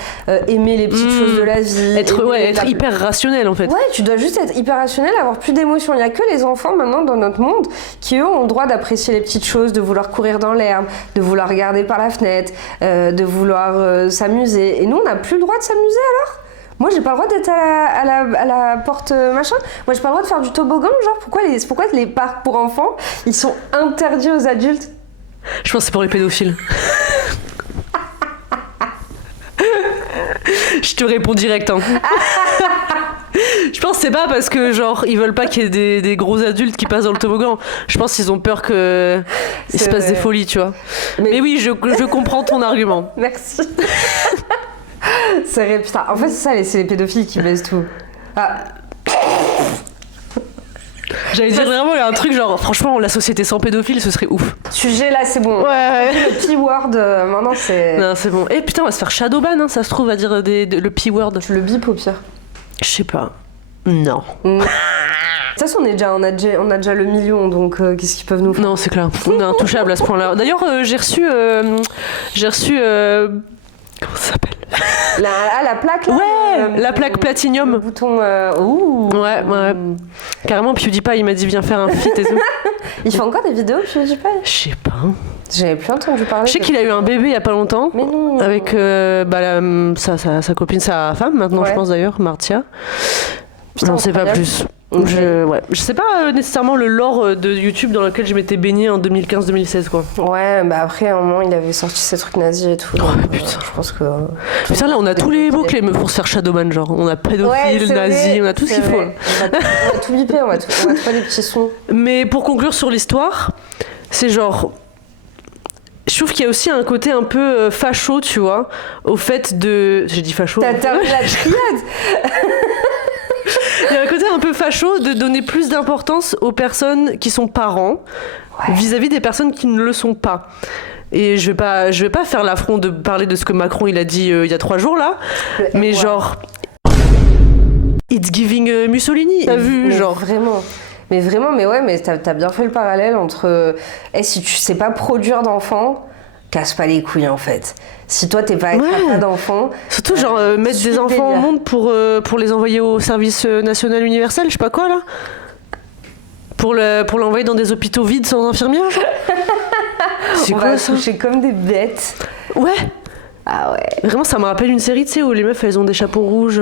aimer les petites choses de la vie. Être hyper rationnel, en fait. Ouais, tu dois juste être hyper rationnel, avoir plus d'émotions. Il y a que les enfants, maintenant, dans notre monde, qui, eux, ont le droit d'apprécier les petites choses, de vouloir courir dans l'herbe, de vouloir regarder par la fenêtre, de vouloir s'amuser. Et nous, on n'a plus le droit de s'amuser, alors ? Moi, j'ai pas le droit d'être à la porte machin. Moi, j'ai pas le droit de faire du toboggan, genre. Pourquoi les parcs pour enfants, ils sont interdits aux adultes? Je pense que c'est pour les pédophiles. Je te réponds direct, hein. Je pense que c'est pas parce que genre ils veulent pas qu'il y ait des gros adultes qui passent dans le toboggan. Je pense qu'ils ont peur que il se passe des folies, tu vois. Mais oui, je comprends ton argument. Merci. C'est vrai, putain. En fait, c'est ça, c'est les pédophiles qui baissent tout. Ah. J'allais dire vraiment, il y a un truc genre, franchement, la société sans pédophile, ce serait ouf. Sujet là, c'est bon. Ouais. Le P-word, maintenant c'est. Non, c'est bon. Eh putain, on va se faire shadowban, hein, ça se trouve, à dire le P-word. Tu le bip au pire. Je sais pas. Non. De toute façon, on a déjà le million, donc qu'est-ce qu'ils peuvent nous faire? Non, c'est clair. On est intouchable à ce point-là. D'ailleurs, j'ai reçu. Comment ça s'appelle? La plaque là. Ouais, la plaque Platinium. Le bouton. Ouh. Ouais. Carrément, PewDiePie, il m'a dit viens faire un feat et tout. Il fait encore des vidéos, PewDiePie? Je sais pas. J'avais plus entendu parler. Je sais qu'il a eu un bébé il y a pas longtemps. Mais non. Avec sa copine, sa femme maintenant, je pense d'ailleurs, Martia. Putain, on sait pas plus. Je sais pas nécessairement le lore de YouTube dans lequel je m'étais baignée en 2015-2016 quoi. Ouais, bah après à un moment il avait sorti ses trucs nazis et tout. Donc, putain. Je pense que. Putain là on a tous les mots-clés pour se faire shadowban genre. On a pédophile, nazi, on a tout ce qu'il faut. On va tout biper, on va trouver des petits sons. Mais pour conclure sur l'histoire, c'est genre. Je trouve qu'il y a aussi un côté un peu facho, tu vois, au fait de. J'ai dit facho. T'as terminé la triade. Il y a un côté un peu facho de donner plus d'importance aux personnes qui sont parents vis-à-vis des personnes qui ne le sont pas. Et je vais pas faire l'affront de parler de ce que Macron il a dit il y a 3 jours là, mais genre it's giving Mussolini. T'as vu mais genre vraiment. Mais t'as bien fait le parallèle entre si tu sais pas produire d'enfants, casse pas les couilles en fait. Si toi t'es pas capable d'enfants. Surtout genre mettre des enfants au monde pour les envoyer au service national universel, je sais pas quoi là. Pour l'envoyer dans des hôpitaux vides sans infirmières genre. C'est on quoi va ça? toucher comme des bêtes. Ouais. Ah ouais. Vraiment ça me rappelle une série tu sais où les meufs elles ont des chapeaux rouges.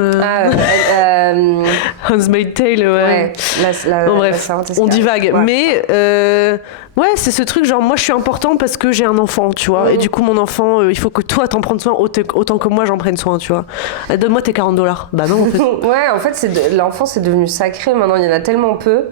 Handmaid's Tale ouais. Bon, bref, on divague. Ouais. Mais c'est ce truc genre moi je suis important parce que j'ai un enfant tu vois et du coup mon enfant il faut que toi t'en prennes soin autant que moi j'en prenne soin tu vois. Donne-moi tes $40. Bah non en fait. Ouais en fait l'enfant c'est devenu sacré maintenant il y en a tellement peu.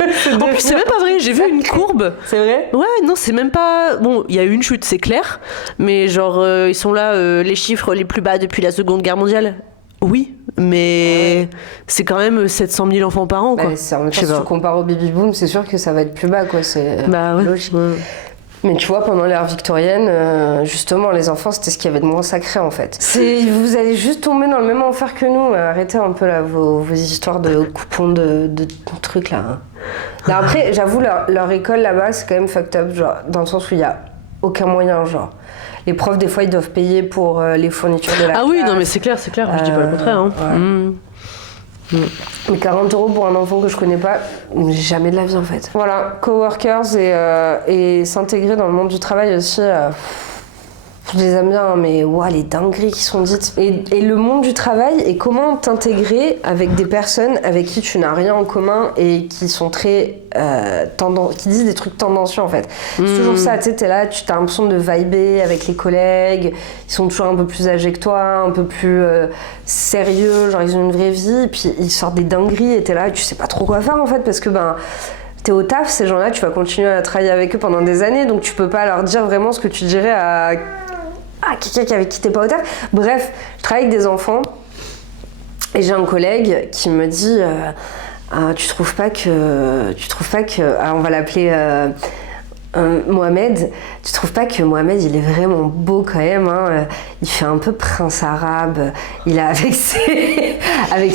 En plus c'est même pas vrai, j'ai vu une courbe. C'est vrai? Ouais non c'est même pas... Bon il y a eu une chute c'est clair, mais genre ils sont là les chiffres les plus bas depuis la Seconde Guerre mondiale. Oui, mais c'est quand même 700 000 enfants par an quoi. En même temps, si tu compares au baby boom c'est sûr que ça va être plus bas quoi, c'est logique. Ouais. Mais tu vois, pendant l'ère victorienne, justement, les enfants, c'était ce qu'il y avait de moins sacré, en fait. Vous allez juste tomber dans le même enfer que nous. Arrêtez un peu, là, vos histoires de coupons de trucs, là. Hein. Là, après, j'avoue, leur école, là-bas, c'est quand même fucked up, genre, dans le sens où il n'y a aucun moyen, genre. Les profs, des fois, ils doivent payer pour les fournitures de la classe. Ah oui, non, mais c'est clair, je dis pas le contraire. Hein. Ouais. Mais 40 € pour un enfant que je connais pas, jamais de la vie en fait. Voilà, coworkers et s'intégrer dans le monde du travail aussi. Je les aime bien, mais les dingueries qui sont dites. Et le monde du travail et comment t'intégrer avec des personnes avec qui tu n'as rien en commun et qui sont très qui disent des trucs tendancieux en fait. C'est toujours ça, tu sais, t'es là, tu as l'impression de vibrer avec les collègues, ils sont toujours un peu plus âgés que toi, un peu plus sérieux, genre ils ont une vraie vie, et puis ils sortent des dingueries et t'es là, et tu sais pas trop quoi faire en fait, parce que t'es au taf, ces gens-là, tu vas continuer à travailler avec eux pendant des années, donc tu peux pas leur dire vraiment ce que tu dirais à quelqu'un avec qui t'es pas au taf. Bref, je travaille avec des enfants et j'ai un collègue qui me dit tu trouves pas que alors on va l'appeler Mohamed, tu trouves pas que Mohamed il est vraiment beau quand même hein, il fait un peu prince arabe, il a avec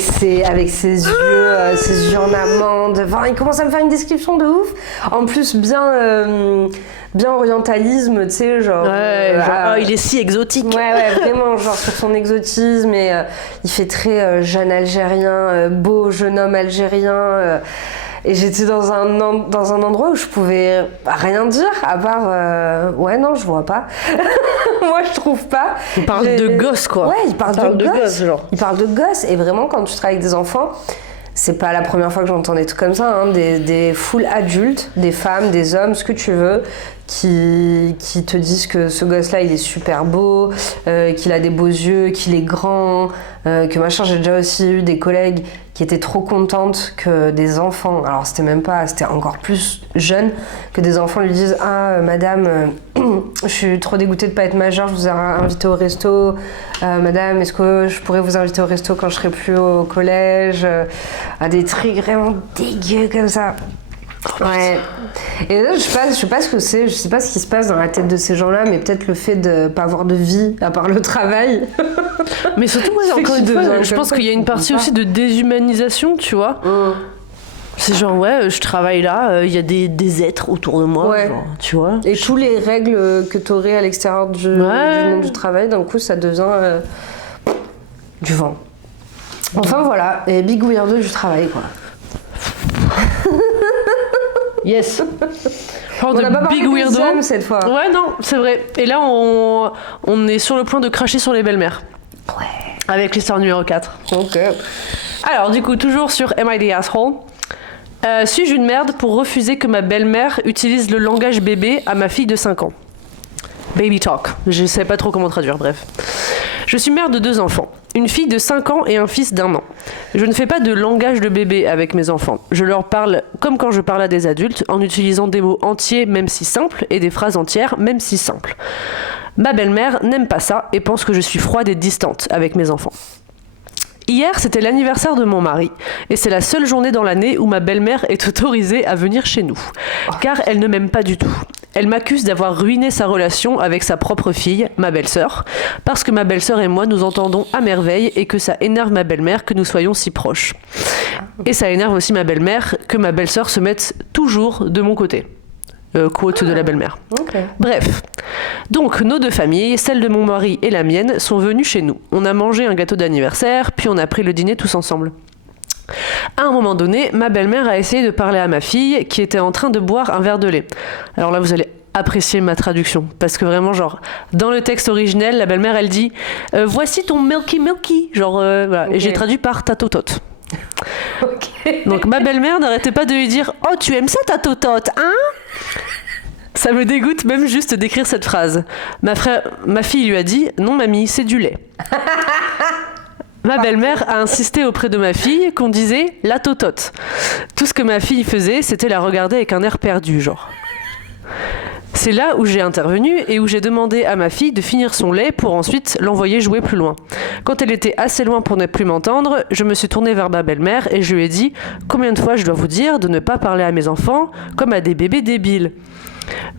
ses yeux en amande, enfin, il commence à me faire une description de ouf, en plus bien orientalisme, tu sais, genre... il est si exotique. Ouais, vraiment, genre sur son exotisme, et il fait très jeune algérien, beau jeune homme algérien, et j'étais dans un endroit où je pouvais rien dire, à part... non, je vois pas. Moi, je trouve pas. Il parle de gosse, quoi. Ouais, il parle de gosse, genre. Il parle de gosse, et vraiment, quand tu travailles avec des enfants... c'est pas la première fois que j'entends des trucs comme ça, hein, des full adultes, des femmes, des hommes, ce que tu veux, qui te disent que ce gosse-là, il est super beau, qu'il a des beaux yeux, qu'il est grand, que machin. J'ai déjà aussi eu des collègues qui étaient trop contentes que des enfants, alors c'était encore plus jeune, que des enfants lui disent « Ah, madame, je suis trop dégoûtée de pas être majeure, je vous ai invité au resto. Madame, est-ce que je pourrais vous inviter au resto quand je serai plus au collège ?» À des trucs vraiment dégueux comme ça. Ouais. Et là, je sais pas ce que c'est, je sais pas ce qui se passe dans la tête de ces gens-là, mais peut-être le fait de pas avoir de vie à part le travail. Mais surtout, encore une fois, je pense qu'il y a une partie aussi de déshumanisation, tu vois. C'est genre, ouais, je travaille là, il y a des êtres autour de moi, genre, tu vois. Et tous les règles que t'aurais à l'extérieur du monde du travail, d'un coup, ça devient du vent. Enfin, voilà, et big weirdo du travail, quoi. Yes. On n'a pas parlé des hommes cette fois. Ouais, non, c'est vrai. Et là, on est sur le point de cracher sur les belles-mères. Ouais. Avec l'histoire numéro 4. Ok. Alors, du coup, toujours sur Am I the Asshole ? Suis-je une merde pour refuser que ma belle-mère utilise le langage bébé à ma fille de 5 ans ? Baby talk. Je sais pas trop comment traduire, bref. Je suis mère de 2 enfants. Une fille de 5 ans et un fils d'1 an. Je ne fais pas de langage de bébé avec mes enfants. Je leur parle comme quand je parle à des adultes, en utilisant des mots entiers même si simples et des phrases entières même si simples. Ma belle-mère n'aime pas ça et pense que je suis froide et distante avec mes enfants. Hier, c'était l'anniversaire de mon mari et c'est la seule journée dans l'année où ma belle-mère est autorisée à venir chez nous, car elle ne m'aime pas du tout. Elle m'accuse d'avoir ruiné sa relation avec sa propre fille, ma belle-sœur, parce que ma belle-sœur et moi nous entendons à merveille et que ça énerve ma belle-mère que nous soyons si proches. Et ça énerve aussi ma belle-mère que ma belle-sœur se mette toujours de mon côté. Quote de la belle-mère. Okay. Bref. Donc, nos 2 familles, celle de mon mari et la mienne, sont venues chez nous. On a mangé un gâteau d'anniversaire, puis on a pris le dîner tous ensemble. À un moment donné, ma belle-mère a essayé de parler à ma fille qui était en train de boire un verre de lait. Alors là, vous allez apprécier ma traduction, parce que vraiment, genre, dans le texte originel, la belle-mère, elle dit « Voici ton milky milky », genre, voilà. Okay. Et j'ai traduit par « ta totote ». Okay. Donc ma belle-mère n'arrêtait pas de lui dire « Oh, tu aimes ça ta totote, hein ?» Ça me dégoûte même juste d'écrire cette phrase. Ma fille lui a dit « Non mamie, c'est du lait ». Ma belle-mère a insisté auprès de ma fille qu'on disait « la totote ». Tout ce que ma fille faisait, c'était la regarder avec un air perdu, genre. C'est là où j'ai intervenu et où j'ai demandé à ma fille de finir son lait pour ensuite l'envoyer jouer plus loin. Quand elle était assez loin pour ne plus m'entendre, je me suis tournée vers ma belle-mère et je lui ai dit « Combien de fois je dois vous dire de ne pas parler à mes enfants comme à des bébés débiles ?»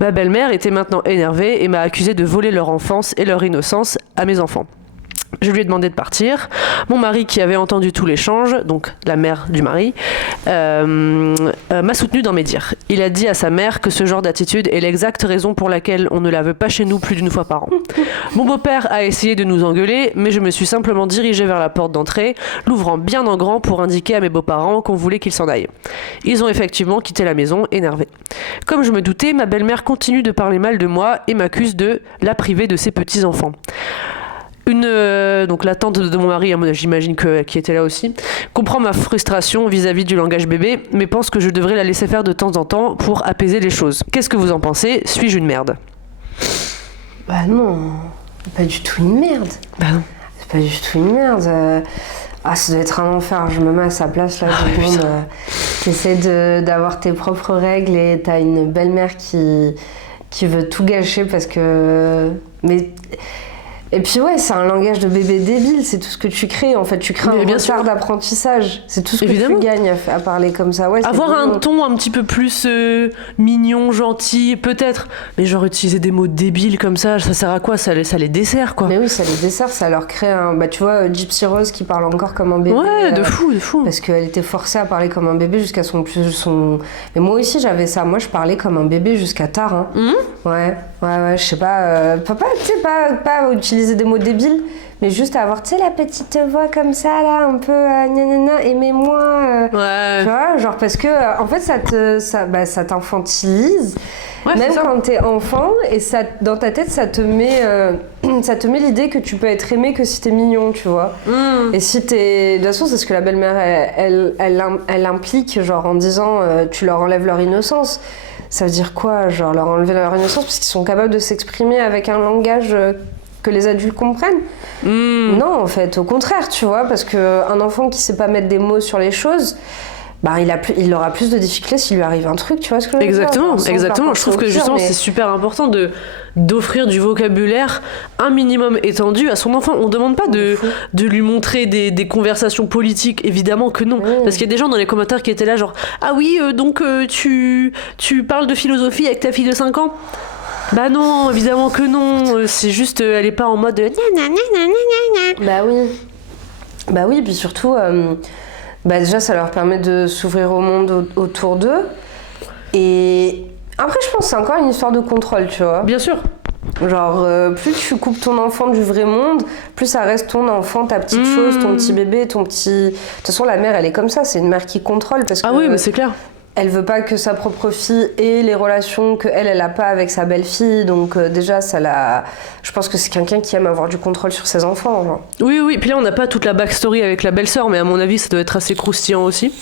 Ma belle-mère était maintenant énervée et m'a accusée de voler leur enfance et leur innocence à mes enfants. Je lui ai demandé de partir. Mon mari, qui avait entendu tout l'échange, donc la mère du mari, m'a soutenue dans mes dires. Il a dit à sa mère que ce genre d'attitude est l'exacte raison pour laquelle on ne la veut pas chez nous plus d'une fois par an. Mon beau-père a essayé de nous engueuler, mais je me suis simplement dirigée vers la porte d'entrée, l'ouvrant bien en grand pour indiquer à mes beaux-parents qu'on voulait qu'ils s'en aillent. Ils ont effectivement quitté la maison, énervés. Comme je me doutais, ma belle-mère continue de parler mal de moi et m'accuse de la priver de ses petits-enfants. Donc la tante de mon mari, j'imagine qui était là aussi, comprend ma frustration vis-à-vis du langage bébé, mais pense que je devrais la laisser faire de temps en temps pour apaiser les choses. Qu'est-ce que vous en pensez ? Suis-je une merde ? Bah non, pas du tout une merde. Bah non. C'est pas du tout une merde. Ça doit être un enfer, je me mets à sa place là, t'essaies d'avoir tes propres règles et t'as une belle-mère qui veut tout gâcher parce que... Et puis ouais, c'est un langage de bébé débile, c'est tout ce que tu crées. En fait, tu crées un retard d'apprentissage. C'est tout ce que tu gagnes à parler comme ça. Ouais, avoir un ton un petit peu plus mignon, gentil, peut-être. Mais genre utiliser des mots débiles comme ça sert à quoi ? Ça les dessert, quoi. Mais oui, ça les dessert, ça leur crée un... Bah tu vois, Gypsy Rose qui parle encore comme un bébé. Ouais, de fou. Parce qu'elle était forcée à parler comme un bébé jusqu'à son... Mais moi aussi, j'avais ça. Moi, je parlais comme un bébé jusqu'à tard. Hein. Mmh. Ouais, je sais pas... Papa, tu sais, pas utiliser des mots débiles, mais juste avoir, tu sais, la petite voix comme ça, là, un peu nanana, aimez-moi. Ouais. Tu vois, genre, parce que, en fait, ça t'infantilise. Ouais, Même c'est ça. quand t'es enfant, et ça, dans ta tête, ça te met l'idée que tu peux être aimé que si t'es mignon, tu vois. Et si t'es... De toute façon, c'est ce que la belle-mère, elle implique, genre en disant tu leur enlèves leur innocence. Ça veut dire quoi, genre leur enlever leur innocence parce qu'ils sont capables de s'exprimer avec un langage que les adultes comprennent? Non, en fait, au contraire, tu vois, parce qu'un enfant qui sait pas mettre des mots sur les choses, bah, il aura plus de difficultés s'il lui arrive un truc, tu vois ce que je veux dire? Exactement, Sans exactement. leur Je trouve que penser au pire, justement mais- c'est super important d'offrir du vocabulaire un minimum étendu à son enfant. On demande pas de lui montrer des conversations politiques, évidemment que non. Parce qu'il y a des gens dans les commentaires qui étaient là genre ah oui donc tu parles de philosophie avec ta fille de 5 ans. Bah non, évidemment que non. C'est juste elle est pas en mode Bah oui. Bah oui, puis surtout, bah déjà, ça leur permet de s'ouvrir au monde autour d'eux. Et après, je pense que c'est encore une histoire de contrôle, tu vois. Bien sûr. Genre, plus tu coupes ton enfant du vrai monde, plus ça reste ton enfant, ta petite chose, ton petit bébé, ton petit... De toute façon, la mère, elle est comme ça, c'est une mère qui contrôle parce que... Ah oui, mais c'est clair. Elle veut pas que sa propre fille ait les relations elle a pas avec sa belle-fille, donc déjà, ça la... Je pense que c'est quelqu'un qui aime avoir du contrôle sur ses enfants, genre. Oui, puis là on n'a pas toute la backstory avec la belle-sœur, mais à mon avis ça doit être assez croustillant aussi.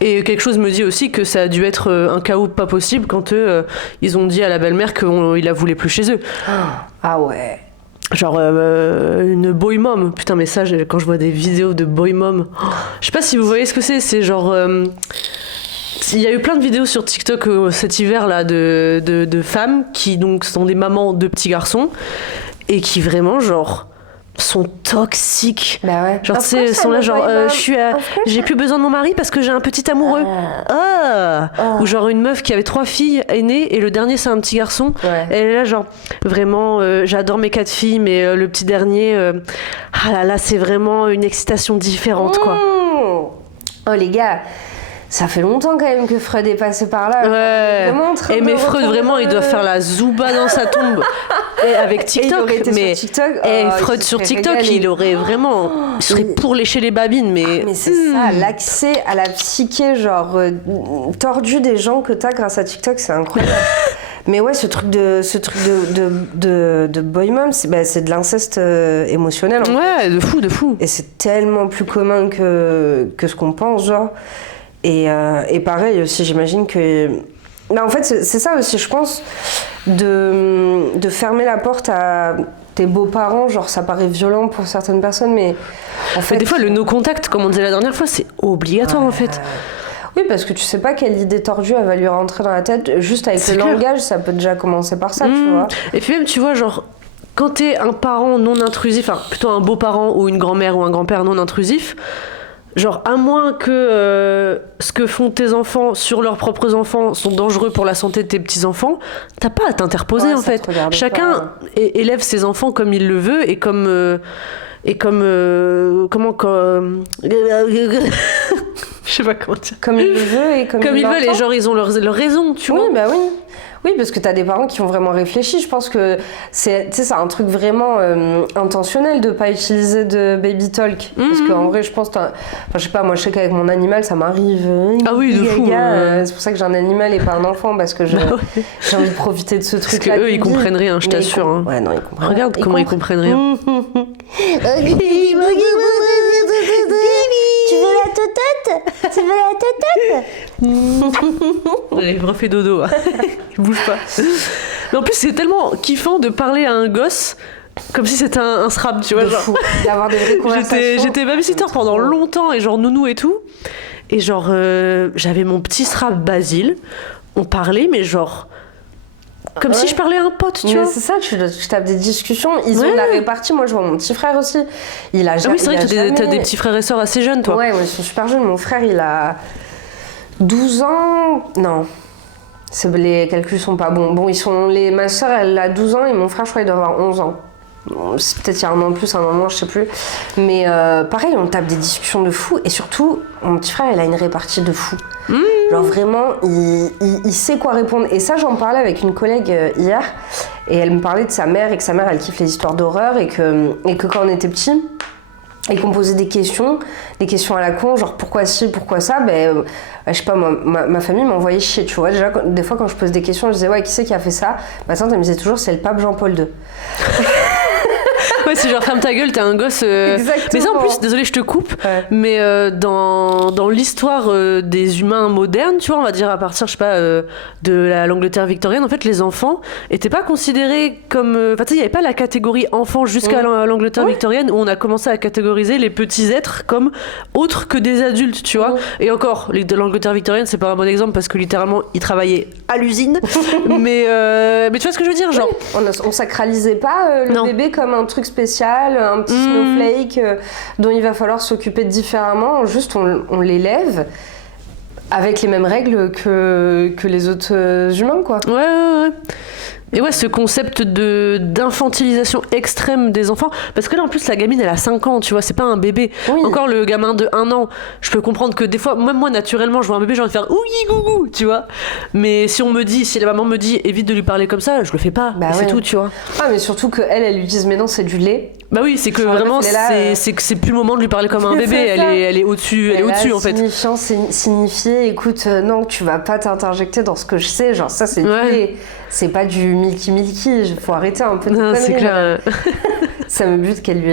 Et quelque chose me dit aussi que ça a dû être un chaos pas possible quand ils ont dit à la belle-mère qu'il la voulait plus chez eux. Ah ouais. Genre une boy mom. Putain, mais ça, quand je vois des vidéos de boy mom, je sais pas si vous voyez ce que c'est genre... Il y a eu plein de vidéos sur TikTok cet hiver là de femmes qui donc sont des mamans de petits garçons et qui vraiment genre sont toxiques. Bah ouais. Genre tu sais, sont là genre j'ai plus besoin de mon mari parce que j'ai un petit amoureux. Ou genre une meuf qui avait 3 filles aînées et le dernier c'est un petit garçon. Ouais. Elle est là genre vraiment j'adore mes 4 filles mais le petit dernier ah là là c'est vraiment une excitation différente quoi. Oh les gars, ça fait longtemps quand même que Freud est passé par là. Ouais. Vraiment en train Et de mais Freud retourner vraiment il doit faire la zouba dans sa tombe. Et avec Et il TikTok aurait été mais sur TikTok, et il Freud se sur serait TikTok régalé. il aurait vraiment il serait pour lécher les babines Mais c'est ça, l'accès à la psyché genre tordue des gens que t'as grâce à TikTok, c'est incroyable. Mais ouais, ce truc de boy mom, c'est de l'inceste émotionnel. En fait. Ouais, de fou. Et c'est tellement plus commun que ce qu'on pense, genre. Et pareil aussi, j'imagine que... Bah, en fait, c'est ça aussi, je pense, de fermer la porte à tes beaux-parents, genre ça paraît violent pour certaines personnes, mais en fait... Mais des fois le no contact comme on disait la dernière fois c'est obligatoire en fait. Oui, parce que tu sais pas quelle idée tordue elle va lui rentrer dans la tête. Juste avec C'est le clair. langage, ça peut déjà commencer par ça, tu vois. Et puis même tu vois genre quand t'es un parent non intrusif, enfin plutôt un beau-parent ou une grand-mère ou un grand-père non intrusif, genre à moins que ce que font tes enfants sur leurs propres enfants sont dangereux pour la santé de tes petits-enfants, t'as pas à t'interposer Ouais, en ça fait. te regarde Chacun pas. élève ses enfants comme il le veut et comme je sais pas comment dire. Comme il le veut et comme Comme ils veulent, et l'entend. genre ils ont leur raison, tu Oui, vois. bah oui. Oui, parce que t'as des parents qui ont vraiment réfléchi. Je pense que c'est un truc vraiment intentionnel de pas utiliser de baby talk. Parce qu'en vrai, je pense... Enfin, je sais pas, moi, je sais qu'avec mon animal, ça m'arrive... Ah oui, de fou, C'est pour ça que j'ai un animal et pas un enfant, parce que j'ai envie de profiter de ce Parce truc-là. qu'eux, ils de vie. comprennent rien, je Mais t'assure. Hein. Ouais, non, ils comprennent Regarde rien. comment ils comprennent rien. Tu veux la totote? Tu veux la totote? Il refait dodo. Hein. Il bouge pas. Mais en plus, c'est tellement kiffant de parler à un gosse comme si c'était un SRAB, tu vois. De Genre. fou. D'avoir des vraies conversations. J'étais babysitter pendant longtemps et genre nounou et tout. Et genre, j'avais mon petit SRAB Basile. On parlait, mais genre. Comme si je parlais à un pote, tu Mais vois. c'est ça, tu tapes des discussions, ils ont de la répartie. Moi, je vois mon petit frère aussi. Il a Ah oui, c'est vrai que t'as jamais... des petits frères et sœurs assez jeunes, toi. Ouais, ils sont super jeunes. Mon frère, il a 12 ans. Non. Les calculs sont pas bons. Bon, ma soeur, elle a 12 ans et mon frère, je crois, il doit avoir 11 ans. Bon, c'est peut-être il y a un an de plus, un an de moins, je sais plus. Mais pareil, on tape des discussions de fou. Et surtout, mon petit frère, il a une répartie de fou. Genre vraiment, il sait quoi répondre. Et ça, j'en parlais avec une collègue hier. Et elle me parlait de sa mère et que sa mère, elle kiffe les histoires d'horreur. Et que quand on était petits, et qu'on posait des questions à la con, genre pourquoi ci, pourquoi ça, je sais pas, moi, ma famille m'envoyait chier, tu vois. Déjà, des fois, quand je pose des questions, je disais, ouais, qui c'est qui a fait ça? Ma tante, elle me disait toujours, c'est le pape Jean-Paul II. Ouais, c'est genre ferme ta gueule, t'es un gosse. Exactement. Mais ça en plus, désolé, je te coupe, mais dans l'histoire des humains modernes, tu vois, on va dire à partir, je sais pas, de l'Angleterre victorienne, en fait, les enfants étaient pas considérés comme. Enfin, tu sais, il y avait pas la catégorie enfant jusqu'à l'Angleterre victorienne où on a commencé à catégoriser les petits êtres comme autres que des adultes, tu vois. Et encore, l'Angleterre victorienne, c'est pas un bon exemple parce que littéralement, ils travaillaient à l'usine. mais tu vois ce que je veux dire, genre. On sacralisait pas le bébé comme un truc spécial, un petit snowflake dont il va falloir s'occuper différemment. Juste, on l'élève avec les mêmes règles que les autres humains, quoi. Ouais. Et ouais, ce concept d'infantilisation extrême des enfants, parce que là en plus la gamine elle a 5 ans, tu vois, c'est pas un bébé. Encore le gamin de 1 an, je peux comprendre que des fois, même moi naturellement, je vois un bébé, j'ai envie de faire ouïe gougou, tu vois. Mais si la maman me dit évite de lui parler comme ça, je le fais pas, c'est tout, tu vois. Ah, mais surtout qu'elle lui dise mais non, c'est du lait. Bah oui, c'est que vraiment, c'est que c'est plus le moment de lui parler comme un bébé, elle est au-dessus, en fait. Signifier, écoute, non, tu vas pas t'interjecter dans ce que je sais, genre ça c'est du lait. C'est pas du milky, faut arrêter un peu de conneries. C'est clair. Ça me bute qu'elle lui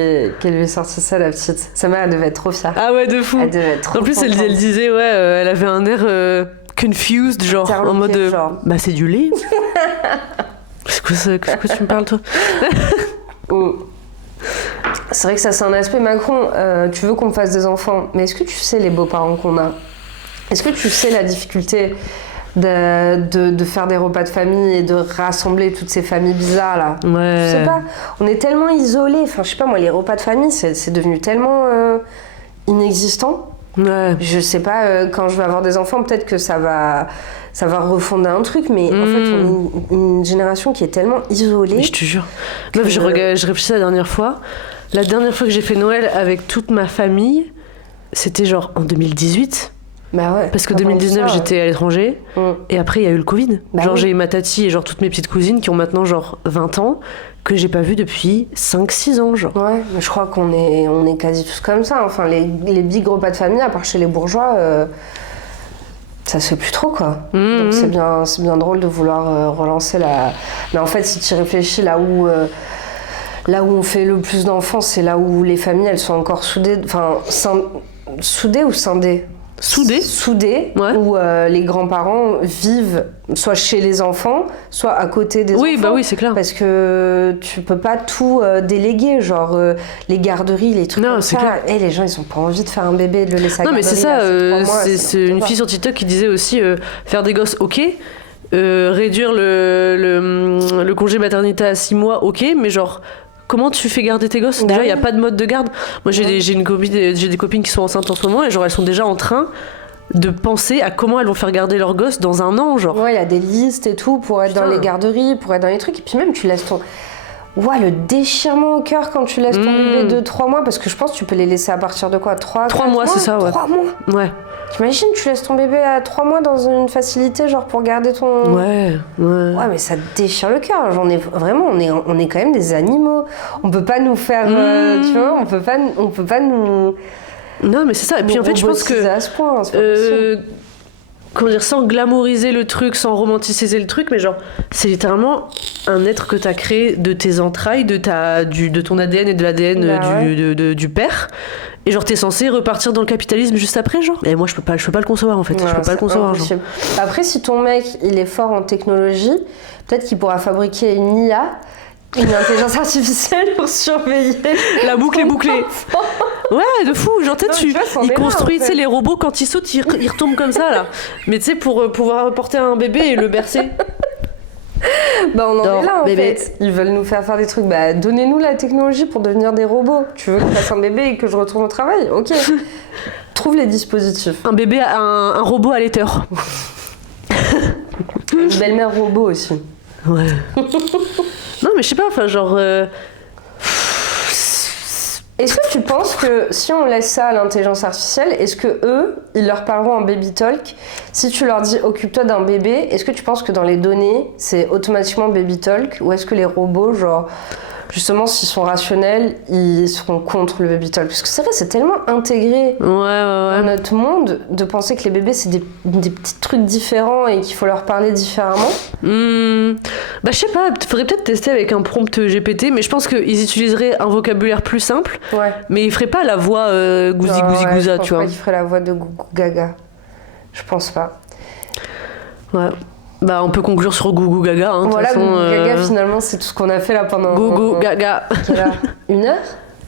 ait sorti ça, la petite. Sa mère, elle devait être trop fière. Ah ouais, de fou. Elle devait être trop En plus, elle disait, elle avait un air confused, genre, en mode, bah c'est du lait. Qu'est-ce que tu me parles, toi? C'est vrai que ça, c'est un aspect. Macron, tu veux qu'on fasse des enfants, mais est-ce que tu sais les beaux-parents qu'on a? Est-ce que tu sais la difficulté de faire des repas de famille et de rassembler toutes ces familles bizarres là? Ouais. Je sais pas, on est tellement isolés. Enfin, je sais pas, moi, les repas de famille, c'est devenu tellement inexistant. Ouais. Je sais pas, quand je vais avoir des enfants, peut-être que ça va refonder un truc, mais en fait, on est une génération qui est tellement isolée. Mais je te jure. Meuf, je réfléchissais la dernière fois. La dernière fois que j'ai fait Noël avec toute ma famille, c'était genre en 2018. Bah ouais. Parce que 2019, j'étais à l'étranger. Et après, il y a eu le Covid. J'ai eu ma tati et genre toutes mes petites cousines qui ont maintenant genre 20 ans, que j'ai pas vu depuis 5-6 ans, genre. Ouais, mais je crois qu'on est quasi tous comme ça. Enfin, les big repas de famille, à part chez les bourgeois, ça se fait plus trop, quoi. Donc c'est bien drôle de vouloir relancer la... Mais en fait, si tu y réfléchis, là où on fait le plus d'enfants, c'est là où les familles, elles sont encore soudées. Enfin, soudées ou scindées? Soudées, ouais. Où les grands-parents vivent soit chez les enfants, soit à côté des enfants. Bah oui, c'est clair. Parce que tu peux pas tout déléguer, genre les garderies, les trucs comme ça. Et les gens, ils ont pas envie de faire un bébé, de le laisser à la garderie. Non, mais c'est ça, c'est une fille sur TikTok qui disait aussi faire des gosses, ok. Réduire le congé maternité à 6 mois, ok, mais genre... Comment tu fais garder tes gosses? Déjà, il n'y a pas de mode de garde. Moi, j'ai des copines qui sont enceintes en ce moment et genre, elles sont déjà en train de penser à comment elles vont faire garder leurs gosses dans un an, genre. Ouais, il y a des listes et tout pour être dans les garderies, pour être dans les trucs. Et puis même, tu laisses ton... Ouais, le déchirement au cœur quand tu laisses ton bébé de 3 mois, parce que je pense que tu peux les laisser à partir de quoi? 3 mois, c'est ça, ouais. 3 mois? Ouais. T'imagines, tu laisses ton bébé à 3 mois dans une facilité, genre pour garder ton... Ouais. Ouais, mais ça déchire le cœur. On est quand même des animaux. On peut pas nous faire... tu vois, on peut pas nous... Non, mais c'est ça. Et puis en fait, je pense que... à ce point, c'est pas possible. Comment dire, sans glamouriser le truc, sans romanticiser le truc, mais genre, c'est littéralement un être que t'as créé de tes entrailles, de ton ADN et de l'ADN du père. Et genre, t'es censé repartir dans le capitalisme juste après, genre. Et moi, je peux pas le concevoir, en fait. Ouais, je peux pas le concevoir, genre. Après, si ton mec, il est fort en technologie, peut-être qu'il pourra fabriquer une IA, une intelligence artificielle pour surveiller. La boucle est bouclée. Ouais, de fou. Genre, il construit, tu sais, les robots, quand ils sautent, ils retombent comme ça, là. Mais tu sais, pour pouvoir porter un bébé et le bercer. Bah, on en est là, en fait. Ils veulent nous faire des trucs. Bah, donnez-nous la technologie pour devenir des robots. Tu veux que je fasse un bébé et que je retourne au travail? Ok. Trouve les dispositifs. Un bébé, un robot allaiteur. Une belle-mère robot aussi. Ouais. Non, mais je sais pas, enfin, genre... Est-ce que tu penses que si on laisse ça à l'intelligence artificielle, est-ce que eux, ils leur parleront en baby talk? Si tu leur dis occupe-toi d'un bébé, est-ce que tu penses que dans les données, c'est automatiquement baby talk? Ou est-ce que les robots, genre, justement, s'ils sont rationnels, ils seront contre le baby talk. Parce que c'est vrai, c'est tellement intégré dans notre monde de penser que les bébés, c'est des petits trucs différents et qu'il faut leur parler différemment. Bah, je sais pas, faudrait peut-être tester avec un prompt GPT, mais je pense qu'ils utiliseraient un vocabulaire plus simple, mais ils feraient pas la voix gouzi gouzi gouza, tu vois. Je pense pas qu'ils feraient la voix de Gougou Gaga. Je pense pas. Ouais. Bah, on peut conclure sur Gougou Gaga. Hein, voilà, façon, Gougou Gaga, finalement, c'est tout ce qu'on a fait là pendant. Gougou Gaga. Quelle heure 1 heure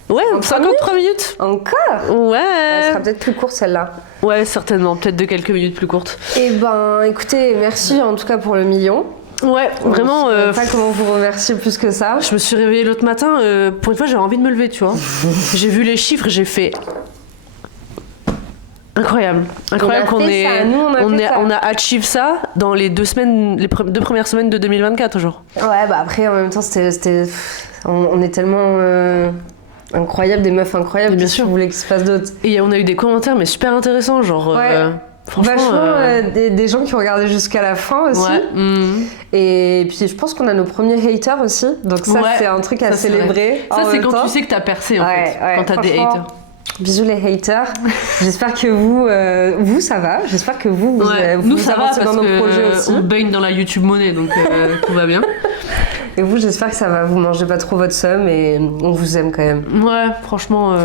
Ouais, 53 minutes. Encore Ouais. Elle sera peut-être plus courte celle-là. Ouais, certainement. Peut-être de quelques minutes plus courtes. Eh ben, écoutez, merci en tout cas pour le million. Ouais, vraiment. Je sais pas comment vous remercier plus que ça. Je me suis réveillée l'autre matin. Pour une fois, j'avais envie de me lever, tu vois. J'ai vu les chiffres, j'ai fait. Incroyable qu'on a achieve ça dans les 2 semaines, les 2 premières semaines de 2024 genre. Ouais, bah après en même temps on est tellement incroyable, des meufs incroyables. Bien sûr, vous voulez qu'il se passe d'autres. Et on a eu des commentaires mais super intéressants genre. Franchement, vachement des gens qui ont regardé jusqu'à la fin aussi. Et puis je pense qu'on a nos premiers haters aussi. Donc ça c'est un truc à célébrer. Ça c'est quand tu sais que t'as percé en fait. Quand t'as des haters. Bisous les haters. J'espère que vous ça va. J'espère que vous ça avancez va dans nos projets aussi. On baigne dans la YouTube monnaie donc tout va bien. Et vous, j'espère que ça va. Vous mangez pas trop votre somme et on vous aime quand même. Ouais, franchement,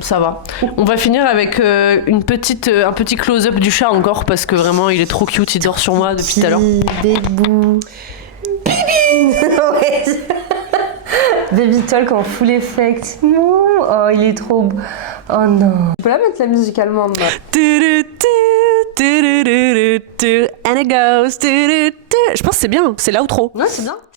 ça va. On va finir avec un petit close-up du chat encore parce que vraiment il est trop cute, il dort sur moi depuis tout à l'heure. Bébou. Bibi. Baby Talk en full effect. Non. Oh, il est trop beau. Oh non. Je peux la mettre la musique allemande là. And it goes. Je pense que c'est bien, c'est l'outro. Ouais, c'est bien.